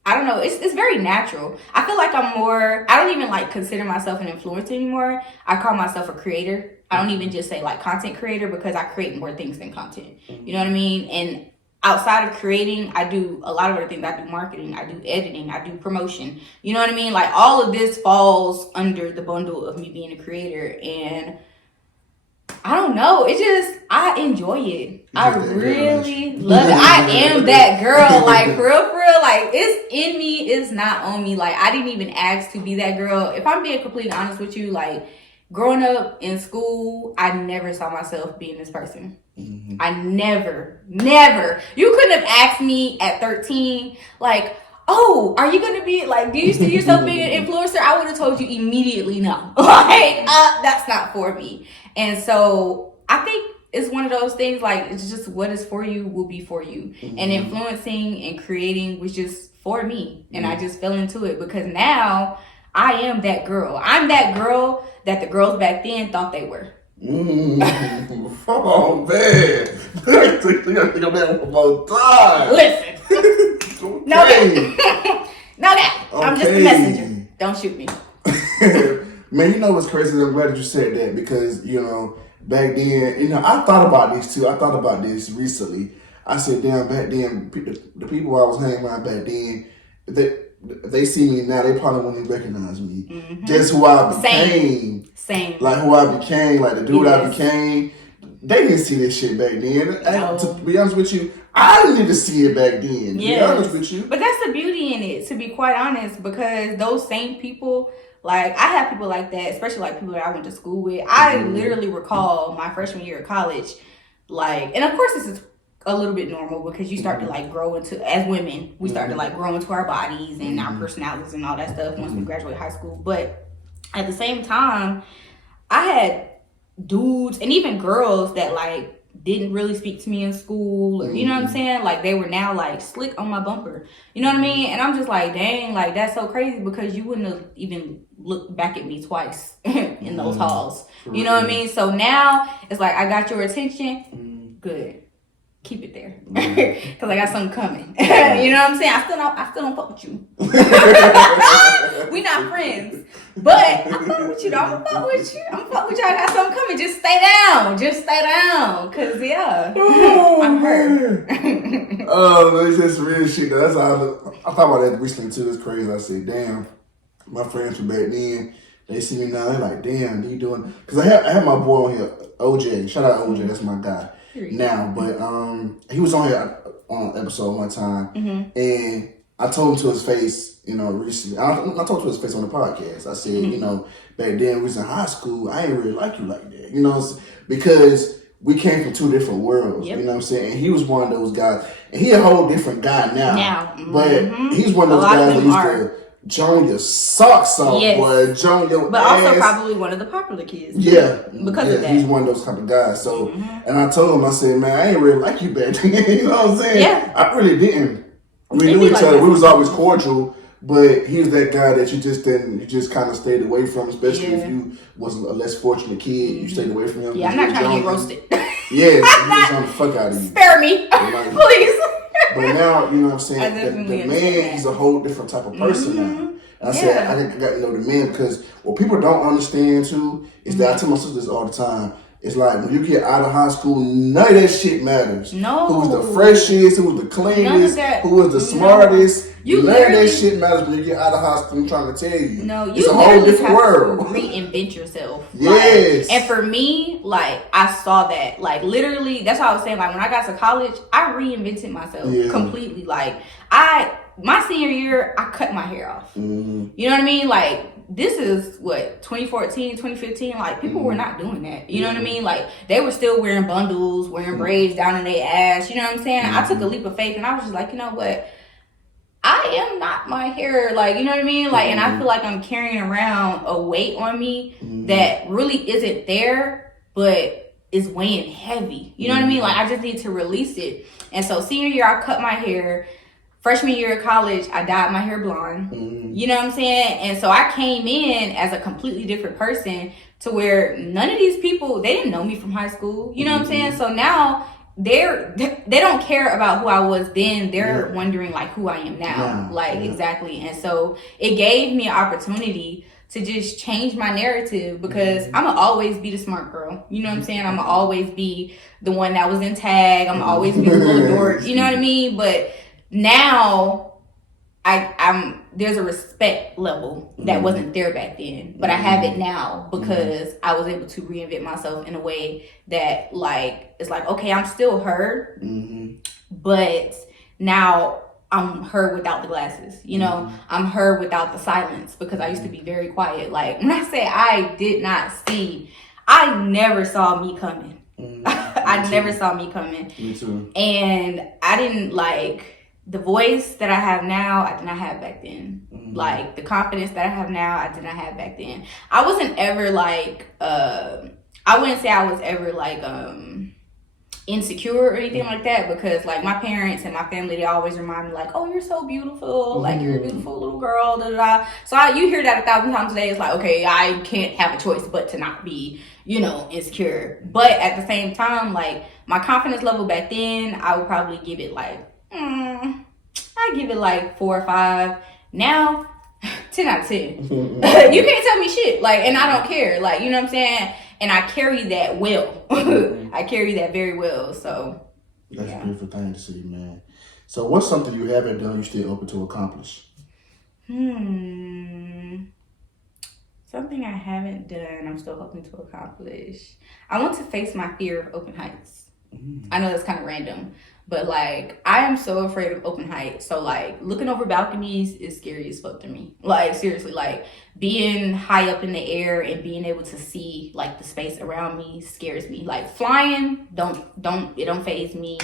I don't know, it's very natural. I feel like I don't even like consider myself an influencer anymore. I call myself a creator. I don't even just say like content creator, because I create more things than content. You know what I mean? And outside of creating, I do a lot of other things. I do marketing, I do editing, I do promotion. You know what I mean? Like all of this falls under the bundle of me being a creator. And I don't know, I enjoy it. I really love it. I am that girl, like for real, like it's in me, it's not on me. Like I didn't even ask to be that girl. If I'm being completely honest with you, like growing up in school, I never saw myself being this person. I never. You couldn't have asked me at 13, like, oh, are you gonna be like, do you see yourself being an influencer? I would have told you immediately no. Like, that's not for me. And so I think it's one of those things, like, it's just what is for you will be for you. And influencing and creating was just for me. And I just fell into it because now I am that girl. I'm that girl that the girls back then thought they were. Oh man, you gotta think of that one more time. Listen, no that. I'm just a messenger. Don't shoot me. Man, you know what's crazy? I'm glad that you said that, because you know back then, I thought about this too. I thought about this recently. I said, damn, back then the people I was hanging around back then, they see me now, they probably won't even recognize me. Just who I became. Same. Like who I became, like the dude I became. They didn't see this shit back then. No. To be honest with you, I didn't need to see it back then. To be honest with you. But that's the beauty in it, to be quite honest, because those same people, like I have people like that, especially like people that I went to school with. I literally recall my freshman year of college, like, and of course this is a little bit normal because you start to like grow into, as women, we start to like grow into our bodies and our personalities and all that stuff once we graduate high school. But at the same time, I had dudes and even girls that like didn't really speak to me in school, or you know what I'm saying? Like they were now like slick on my bumper. You know what I mean? And I'm just like, dang, like that's so crazy, because you wouldn't have even looked back at me twice in those halls. You know what I mean? So now it's like, I got your attention. Good. Keep it there, because I got something coming. You know what I'm saying? I still don't fuck with you. We not friends, but I fuck with you though. I'm fuck with you. I got something coming. Just stay down, cause I'm hurt. Oh, it's just real shit. That's how I thought about that recently too. It's crazy. I said, damn, my friends from back then, they see me now. They're like, damn, what you doing? Because I have my boy on here, OJ. Shout out OJ. That's my guy. Now, but he was on here on episode one time, and I told him to his face, recently. I told him to his face on the podcast. I said, back then we was in high school, I ain't really like you like that, because we came from two different worlds. You know what I'm saying? And he was one of those guys, and he a whole different guy now. But he's one of those guys that used to Joan your socks off, boy. Joan your But ass. also probably one of the popular kids. Yeah. Because of that. He's one of those type of guys. So, and I told him, I said, man, I ain't really like you back then. You know what I'm saying? Yeah. I really didn't. We knew each other. We was always cordial, but he was that guy that you just kind of stayed away from, especially if you was a less fortunate kid. You stayed away from him. Yeah, I'm not trying to get roasted. Yeah, he was on the fuck out of you. Spare me, please. But now, you know what I'm saying? The man, he's a whole different type of person now. And I said, I got to know the man, because what people don't understand too is that I tell my sisters all the time, it's like when you get out of high school, none of that shit matters. No. Who was the freshest, who was the cleanest, who was the smartest. None of that shit matters when you get out of high school. I'm trying to tell you. No, you it's a whole different world. Reinvent yourself. Yes. Like, and for me, like, I saw that. Like, literally, that's why I was saying, like, when I got to college, I reinvented myself completely. Like, my senior year, I cut my hair off. Mm-hmm. You know what I mean? Like, this is what, 2014, 2015. Like, people were not doing that. You know what I mean? Like, they were still wearing bundles, wearing braids down in their ass. You know what I'm saying? I took a leap of faith and I was just like, you know what? I am not my hair. Like, you know what I mean? Like, and I feel like I'm carrying around a weight on me that really isn't there, but is weighing heavy. You know what I mean? Like, I just need to release it. And so senior year, I cut my hair. Freshman year of college, I dyed my hair blonde. You know what I'm saying? And so I came in as a completely different person to where none of these people, they didn't know me from high school. You know what I'm saying? So now they don't care about who I was then. They're wondering like who I am now. Exactly. And so it gave me an opportunity to just change my narrative because I'm gonna always be the smart girl. You know what I'm saying? I'm gonna always be the one that was in tag. I'm gonna always be the little dork. You know what I mean? But now I'm there's a respect level that wasn't there back then, but I have it now because I was able to reinvent myself in a way that like it's like, okay, I'm still her, but now I'm her without the glasses, you know. I'm her without the silence because I used to be very quiet. Like when I say I did not see, I never saw me coming. I never saw me coming. Me too. And I didn't like the voice that I have now, I did not have back then. Like the confidence that I have now, I did not have back then. I wasn't ever like, I wouldn't say I was ever like insecure or anything like that because like my parents and my family, they always remind me like, oh, you're so beautiful. Like you're a beautiful little girl, da da da. So you hear that 1,000 times a day. It's like, okay, I can't have a choice but to not be, you know, insecure. But at the same time, like my confidence level back then, I would probably give it like, I give it like 4 or 5. Now, 10 out of 10. You can't tell me shit. Like, and I don't care. Like, you know what I'm saying? And I carry that well. I carry that very well. So that's a beautiful thing to see, man. So what's something you haven't done you still open to accomplish? Something I haven't done I'm still hoping to accomplish. I want to face my fear of open heights. I know that's kind of random, but like I am so afraid of open heights. So like looking over balconies is scary as fuck to me. Like seriously, like being high up in the air and being able to see like the space around me scares me. Like flying, it don't faze me.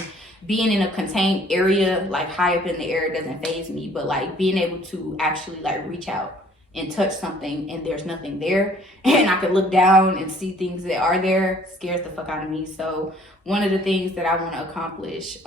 Being in a contained area, like high up in the air, doesn't faze me. But like being able to actually like reach out and touch something and there's nothing there and I could look down and see things that are there scares the fuck out of me. So one of the things that I want to accomplish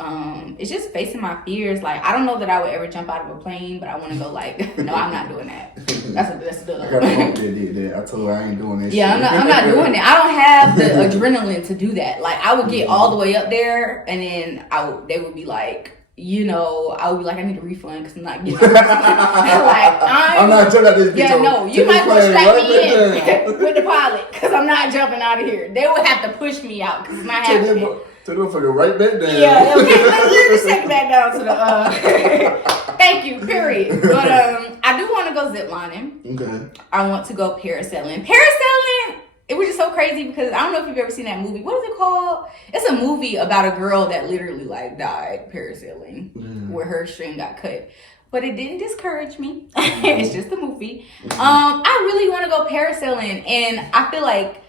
is just facing my fears. Like I don't know that I would ever jump out of a plane, but I want to go like, no, I'm not doing that. That's the I got a homie that did that. I told her I ain't doing that. Yeah, shit. I'm not doing it. I don't have the adrenaline to do that. Like I would get all the way up there and then they would be like, you know, I would be like, I need a refund because I'm not getting it. Like, I'm not jumping out this bitch. Yeah, no, you might want to strap me in with the pilot because I'm not jumping out of here. They would have to push me out because it's not happening. Take the motherfucker right back down. Yeah, okay, let's take it back down to the, thank you, period. But I do want to go ziplining. Okay. I want to go parasailing. Parasailing, it was just so crazy because I don't know if you've ever seen that movie. What is it called? It's a movie about a girl that literally like died parasailing where her string got cut. But it didn't discourage me. It's just a movie. I really want to go parasailing and I feel like,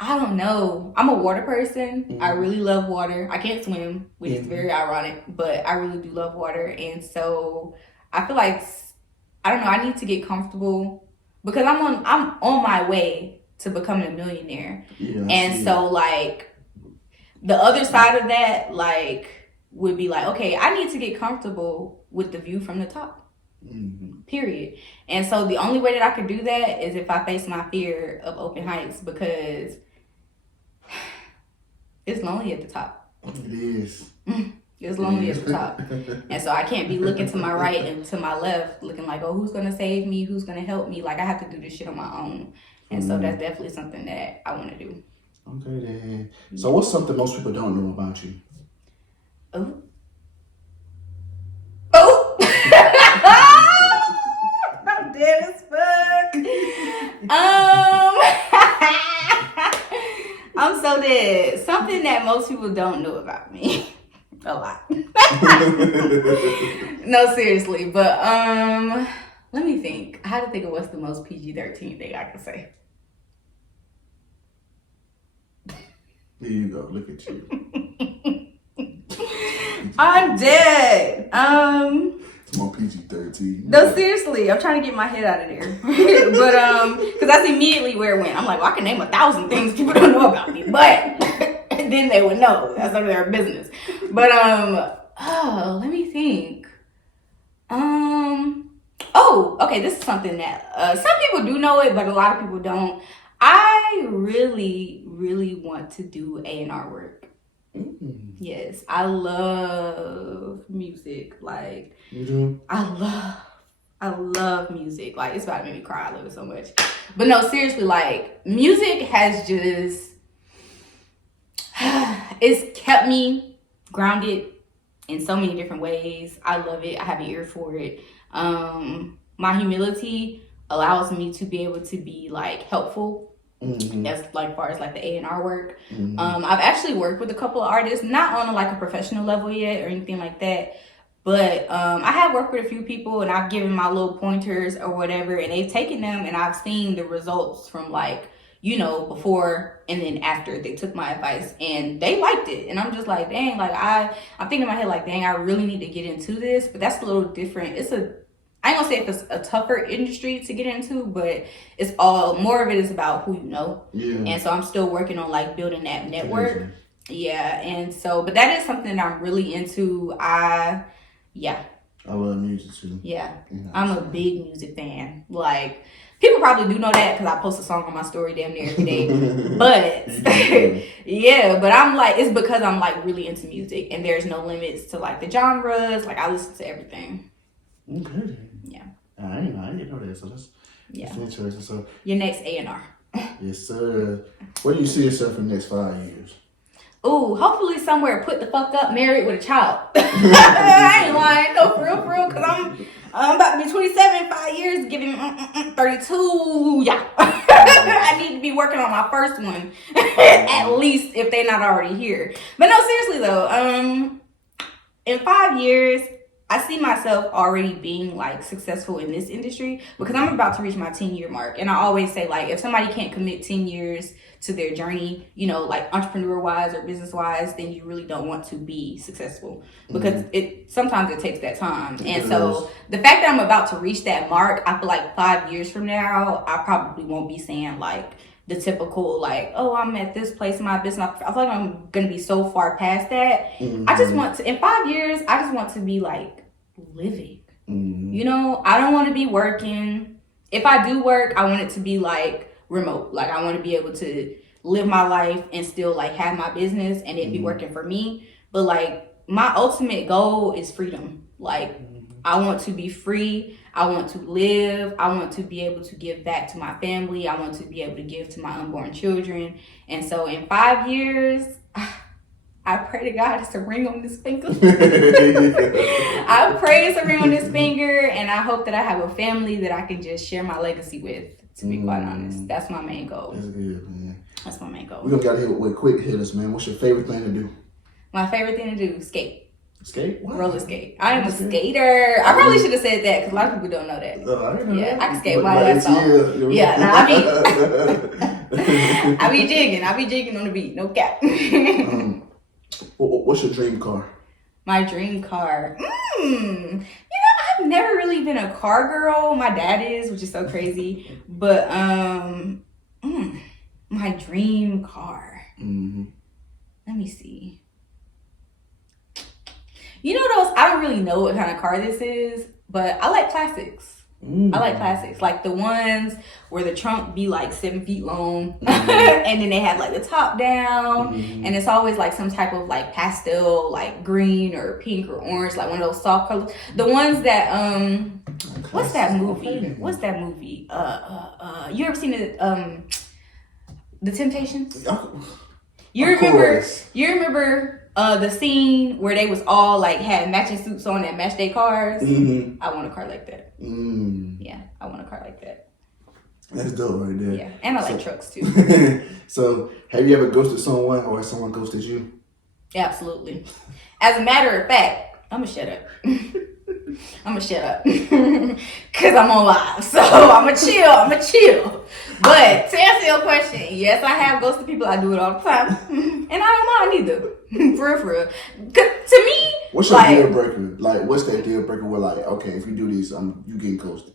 I don't know. I'm a water person. I really love water. I can't swim, which is very ironic, but I really do love water. And so I feel like, I don't know, I need to get comfortable because I'm on my way to becoming a millionaire. Yeah, and so like the other side of that like would be like, okay, I need to get comfortable with the view from the top. Period. And so the only way that I could do that is if I face my fear of open heights because it's lonely at the top. It is. It's lonely at the top. And so I can't be looking to my right and to my left looking like, oh, who's gonna save me? Who's gonna help me? Like I have to do this shit on my own. And so that's definitely something that I want to do. Okay, then. So what's something most people don't know about you? Oh. I'm dead as fuck. I'm so dead. Something that most people don't know about me. A lot. No, seriously, but let me think. I had to think of what's the most PG-13 thing I can say. Here you go. Look at you. I'm dead. It's more PG-13. No, seriously, I'm trying to get my head out of there. But because that's immediately where it went. I'm like, well, I can name 1,000 things people don't know about me, but then they would know. That's none of their business. But oh, let me think. Oh, okay, this is something that some people do know it, but a lot of people don't. I really, really want to do A&R work. Mm-hmm. Yes, I love music. Like, you do? I love music. Like, it's about to make me cry. I love it so much. But no, seriously, like, music has just, it's kept me grounded in so many different ways. I love it. I have an ear for it. My humility allows me to be able to be like helpful. Mm-hmm. As like far as like the A&R work. Mm-hmm. I've actually worked with a couple of artists, not on like a professional level yet or anything like that. But I have worked with a few people and I've given my little pointers or whatever, and they've taken them and I've seen the results from like, you know, before and then after they took my advice and they liked it. And I'm just like, dang, like I'm thinking in my head like, dang, I really need to get into this. But that's a little different. I ain't gonna say it's a tougher industry to get into, but it's all more of it is about who you know. Yeah. And so I'm still working on like building that network. Amazing. Yeah. And so, but that is something that I'm really into. I love music too. Yeah. I'm a big music fan. Like, people probably do know that because I post a song on my story damn near every day. But yeah, but I'm like, it's because I'm like really into music and there's no limits to like the genres. Like, I listen to everything. Okay. Yeah. I didn't know that. So that's interesting. So your next A&R. Yes, sir. Where do you see yourself in the next 5 years? Ooh, hopefully somewhere put the fuck up, married with a child. I ain't lying. No, for real, because I'm about to be 27 in 5 years, giving 32. Yeah. I need to be working on my first one. At least if they're not already here. But no, seriously though, in 5 years, I see myself already being like successful in this industry because I'm about to reach my 10-year mark. And I always say, like, if somebody can't commit 10 years to their journey, you know, like entrepreneur wise or business wise, then you really don't want to be successful because sometimes it takes that time. And so the fact that I'm about to reach that mark, I feel like 5 years from now, I probably won't be saying like the typical like, oh, I'm at this place in my business. I feel like I'm going to be so far past that. I just want to, in 5 years, I just want to be like living. You know, I don't want to be working. If I do work, I want it to be like remote. Like, I want to be able to live my life and still like have my business and it be working for me. But like, my ultimate goal is freedom. Like, I want to be free. I want to live. I want to be able to give back to my family. I want to be able to give to my unborn children. And so in 5 years, I pray to God it's a ring on this finger. I pray it's a ring on this finger, and I hope that I have a family that I can just share my legacy with, to be quite honest. That's my main goal. That's good, man. That's my main goal. We're going to hit with quick hitters, man. What's your favorite thing to do? My favorite thing to do, skate. Skate? Wow. Roller skate. I am a skater. I probably should have said that because a lot of people don't know that. I can skate my ass off. I be jigging. I be jigging on the beat. No cap. What's your dream car? My dream car. You know, I've never really been a car girl. My dad is, which is so crazy. But my dream car. Let me see. You know those, I don't really know what kind of car this is, but I like classics. I like classics. Like the ones where the trunk be like 7 feet long and then they have like the top down and it's always like some type of like pastel, like green or pink or orange, like one of those soft colors. The ones that, what's that movie? You ever seen the Temptations? You remember the scene where they was all like had matching suits on that matched their cars? I want a car like that. Yeah, I want a car like that. That's dope right there. Yeah, and I like trucks too. So, have you ever ghosted someone or has someone ghosted you? Absolutely. As a matter of fact, I'm gonna shut up. I'm gonna shut up because I'm on live, so I'm gonna chill. But to answer your question, yes, I have ghosted people. I do it all the time, and I don't mind either. For real. 'Cause to me, what's your deal breaker? Like, what's that deal breaker? Where like, okay, if you do this, you getting ghosted.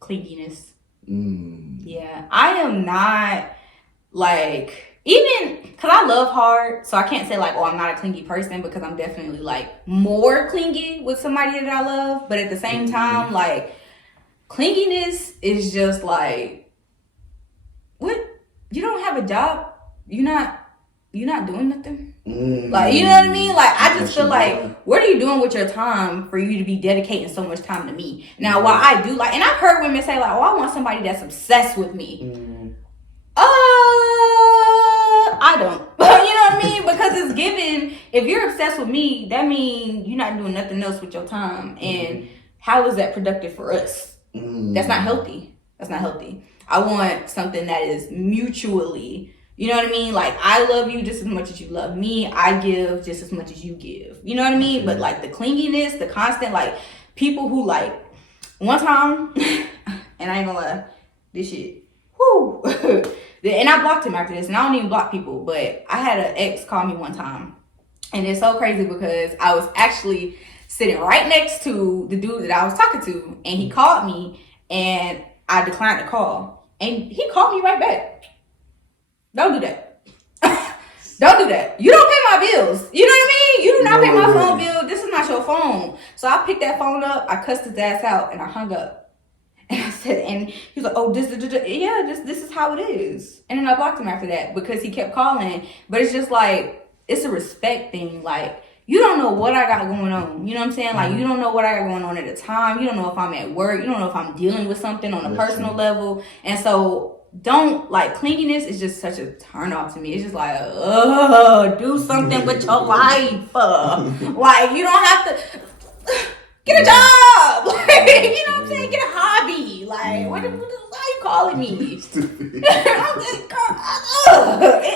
Clinginess. Yeah, I am not like. Even because I love hard, so I can't say like, oh, I'm not a clingy person, because I'm definitely like more clingy with somebody that I love. But at the same time, like, clinginess is just like, what? You don't have a job? You're not doing nothing? Like, you know what I mean? Like, I just feel like, what are you doing with your time for you to be dedicating so much time to me? Now, while I do like, and I've heard women say like, oh, I want somebody that's obsessed with me. I don't. You know what I mean? Because it's given, if you're obsessed with me, that means you're not doing nothing else with your time. And how is that productive for us? That's not healthy. I want something that is mutually, you know what I mean? Like, I love you just as much as you love me. I give just as much as you give. You know what I mean? But like the clinginess, the constant, like, people who like, one time, and I ain't gonna lie, this shit, whoo. And I blocked him after this, and I don't even block people, but I had an ex call me one time, and it's so crazy because I was actually sitting right next to the dude that I was talking to, and he called me, and I declined the call, and he called me right back. Don't do that. Don't do that. You don't pay my bills. You know what I mean? You do not pay my phone bill. This is not your phone. So I picked that phone up, I cussed his ass out, and I hung up. And I said, and he was like, oh, this is how it is. And then I blocked him after that because he kept calling. But it's just like, it's a respect thing. Like, you don't know what I got going on. You know what I'm saying? Like, you don't know what I got going on at the time. You don't know if I'm at work. You don't know if I'm dealing with something on a personal level. And so, don't, like, clinginess is just such a turn off to me. It's just like, do something with your life. Like, you don't have to get a job. Like, you know what I'm saying? Get a hobby. Like, why are you calling me?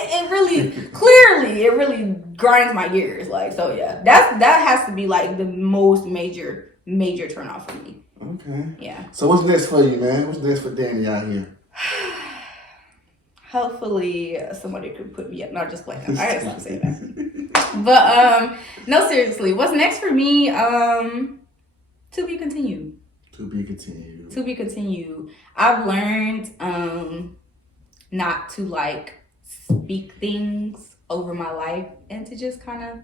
It really, clearly, it really grinds my gears. Like, so yeah, that has to be like the most major turn off for me. Okay. Yeah. So what's next for you, man? What's next for Danny out here? Hopefully somebody could put me up. No, just playing. I gotta stop saying that. But no, seriously, what's next for me? To be continued. To be continued. I've learned not to like speak things over my life and to just kind of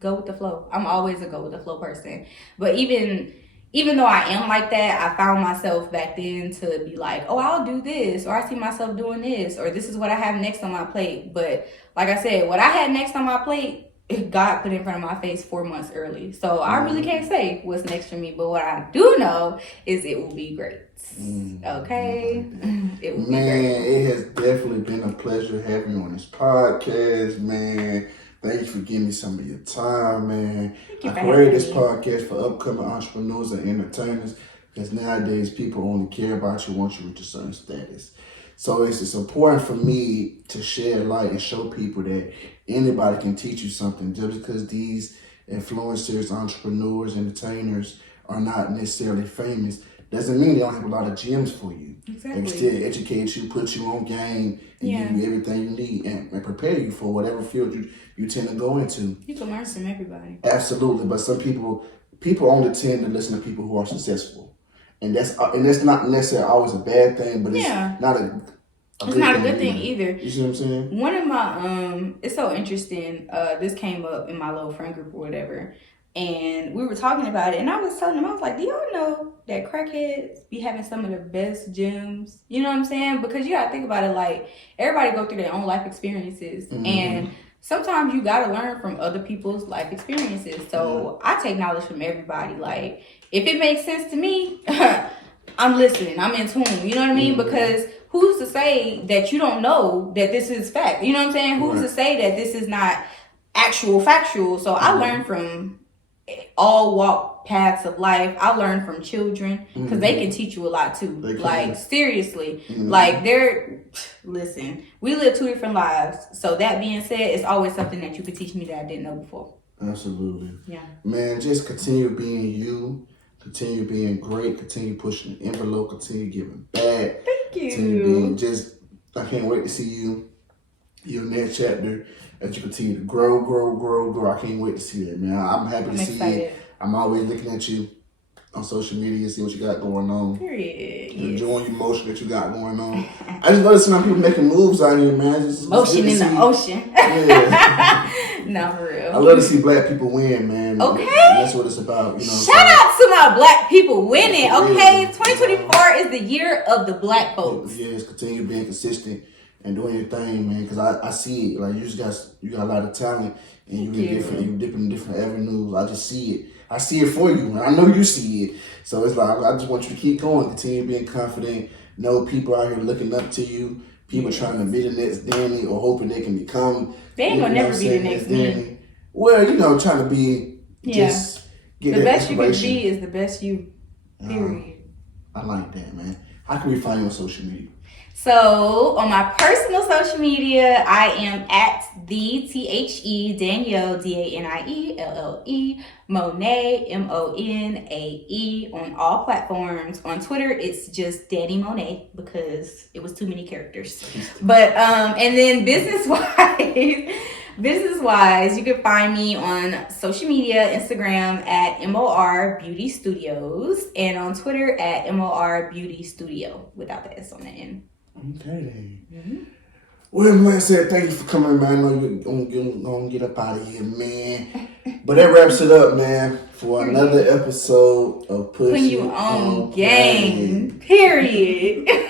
go with the flow. I'm always a go with the flow person. But even though I am like that, I found myself back then to be like, oh, I'll do this, or I see myself doing this, or this is what I have next on my plate. But like I said, what I had next on my plate, God put in front of my face 4 months early. So I really can't say what's next for me. But what I do know is it will be great. Okay? It will be great. Man, it has definitely been a pleasure having you on this podcast, man. Thank you for giving me some of your time, man. I created this podcast for upcoming entrepreneurs and entertainers because nowadays people only care about you once you reach a certain status. So it's important for me to share light and show people that anybody can teach you something. Just because these influencers, entrepreneurs, entertainers are not necessarily famous doesn't mean they don't have a lot of gems for you. Exactly. They can still educate you, put you on game, and give you everything you need and prepare you for whatever field you tend to go into. You can learn from everybody. Absolutely, but some people only tend to listen to people who are successful. And that's not necessarily always a bad thing, but it's not a good thing either. You see what I'm saying? One of my it's so interesting. This came up in my little friend group or whatever, and we were talking about it. And I was telling them, I was like, "Do y'all know that crackheads be having some of the best gems?" You know what I'm saying? Because you gotta think about it. Like, everybody go through their own life experiences, and sometimes you gotta learn from other people's life experiences. So I take knowledge from everybody. Like, if it makes sense to me, I'm listening. I'm in tune. You know what I mean? Because who's to say that you don't know that this is fact? You know what I'm saying? Who's to say that this is not actual factual? So I learn from all walk paths of life. I learn from children because they can teach you a lot too. Like seriously, like listen, we live 2 different lives. So that being said, it's always something that you could teach me that I didn't know before. Absolutely. Yeah. Man, just continue being you. Continue being great. Continue pushing the envelope. Continue giving back. Thank you. Continue being I can't wait to see you. Your next chapter as you continue to grow. I can't wait to see that, man. I'm happy to see you. I'm always looking at you on social media, see what you got going on. Period. Enjoying your motion that you got going on. I just noticed some people making moves out here, man. It's motion in the ocean. Yeah. No, for real. I love to see black people win, man. Okay. And that's what it's about. You know. Shout out to my black people winning. Okay, 2024 is the year of the black folks. Yes, continue being consistent and doing your thing, man. Because I see it. Like you got a lot of talent, and you dipping in different avenues. I just see it. I see it for you, and I know you see it. So it's like I just want you to keep going, continue being confident. Know people out here looking up to you. People trying to be the next Danny or hoping they can become. They ain't gonna never be the next Danny. Well, trying to be just get the that best you can inspiration. be is the best you. Period. I like that, man. How can we find you on social media? So on my personal social media, I am at Danielle DANIELLE Monet MONAE on all platforms. On Twitter, it's just Danny Monet because it was too many characters. But and then business wise, you can find me on social media, Instagram at MOR Beauty Studios, and on Twitter at MOR Beauty Studio without the S on the end. Okay, then. Well, like I said, thank you for coming, man. I know you're gonna get up out of here, man. But that wraps it up, man, for another episode of Putting You on Game. Period.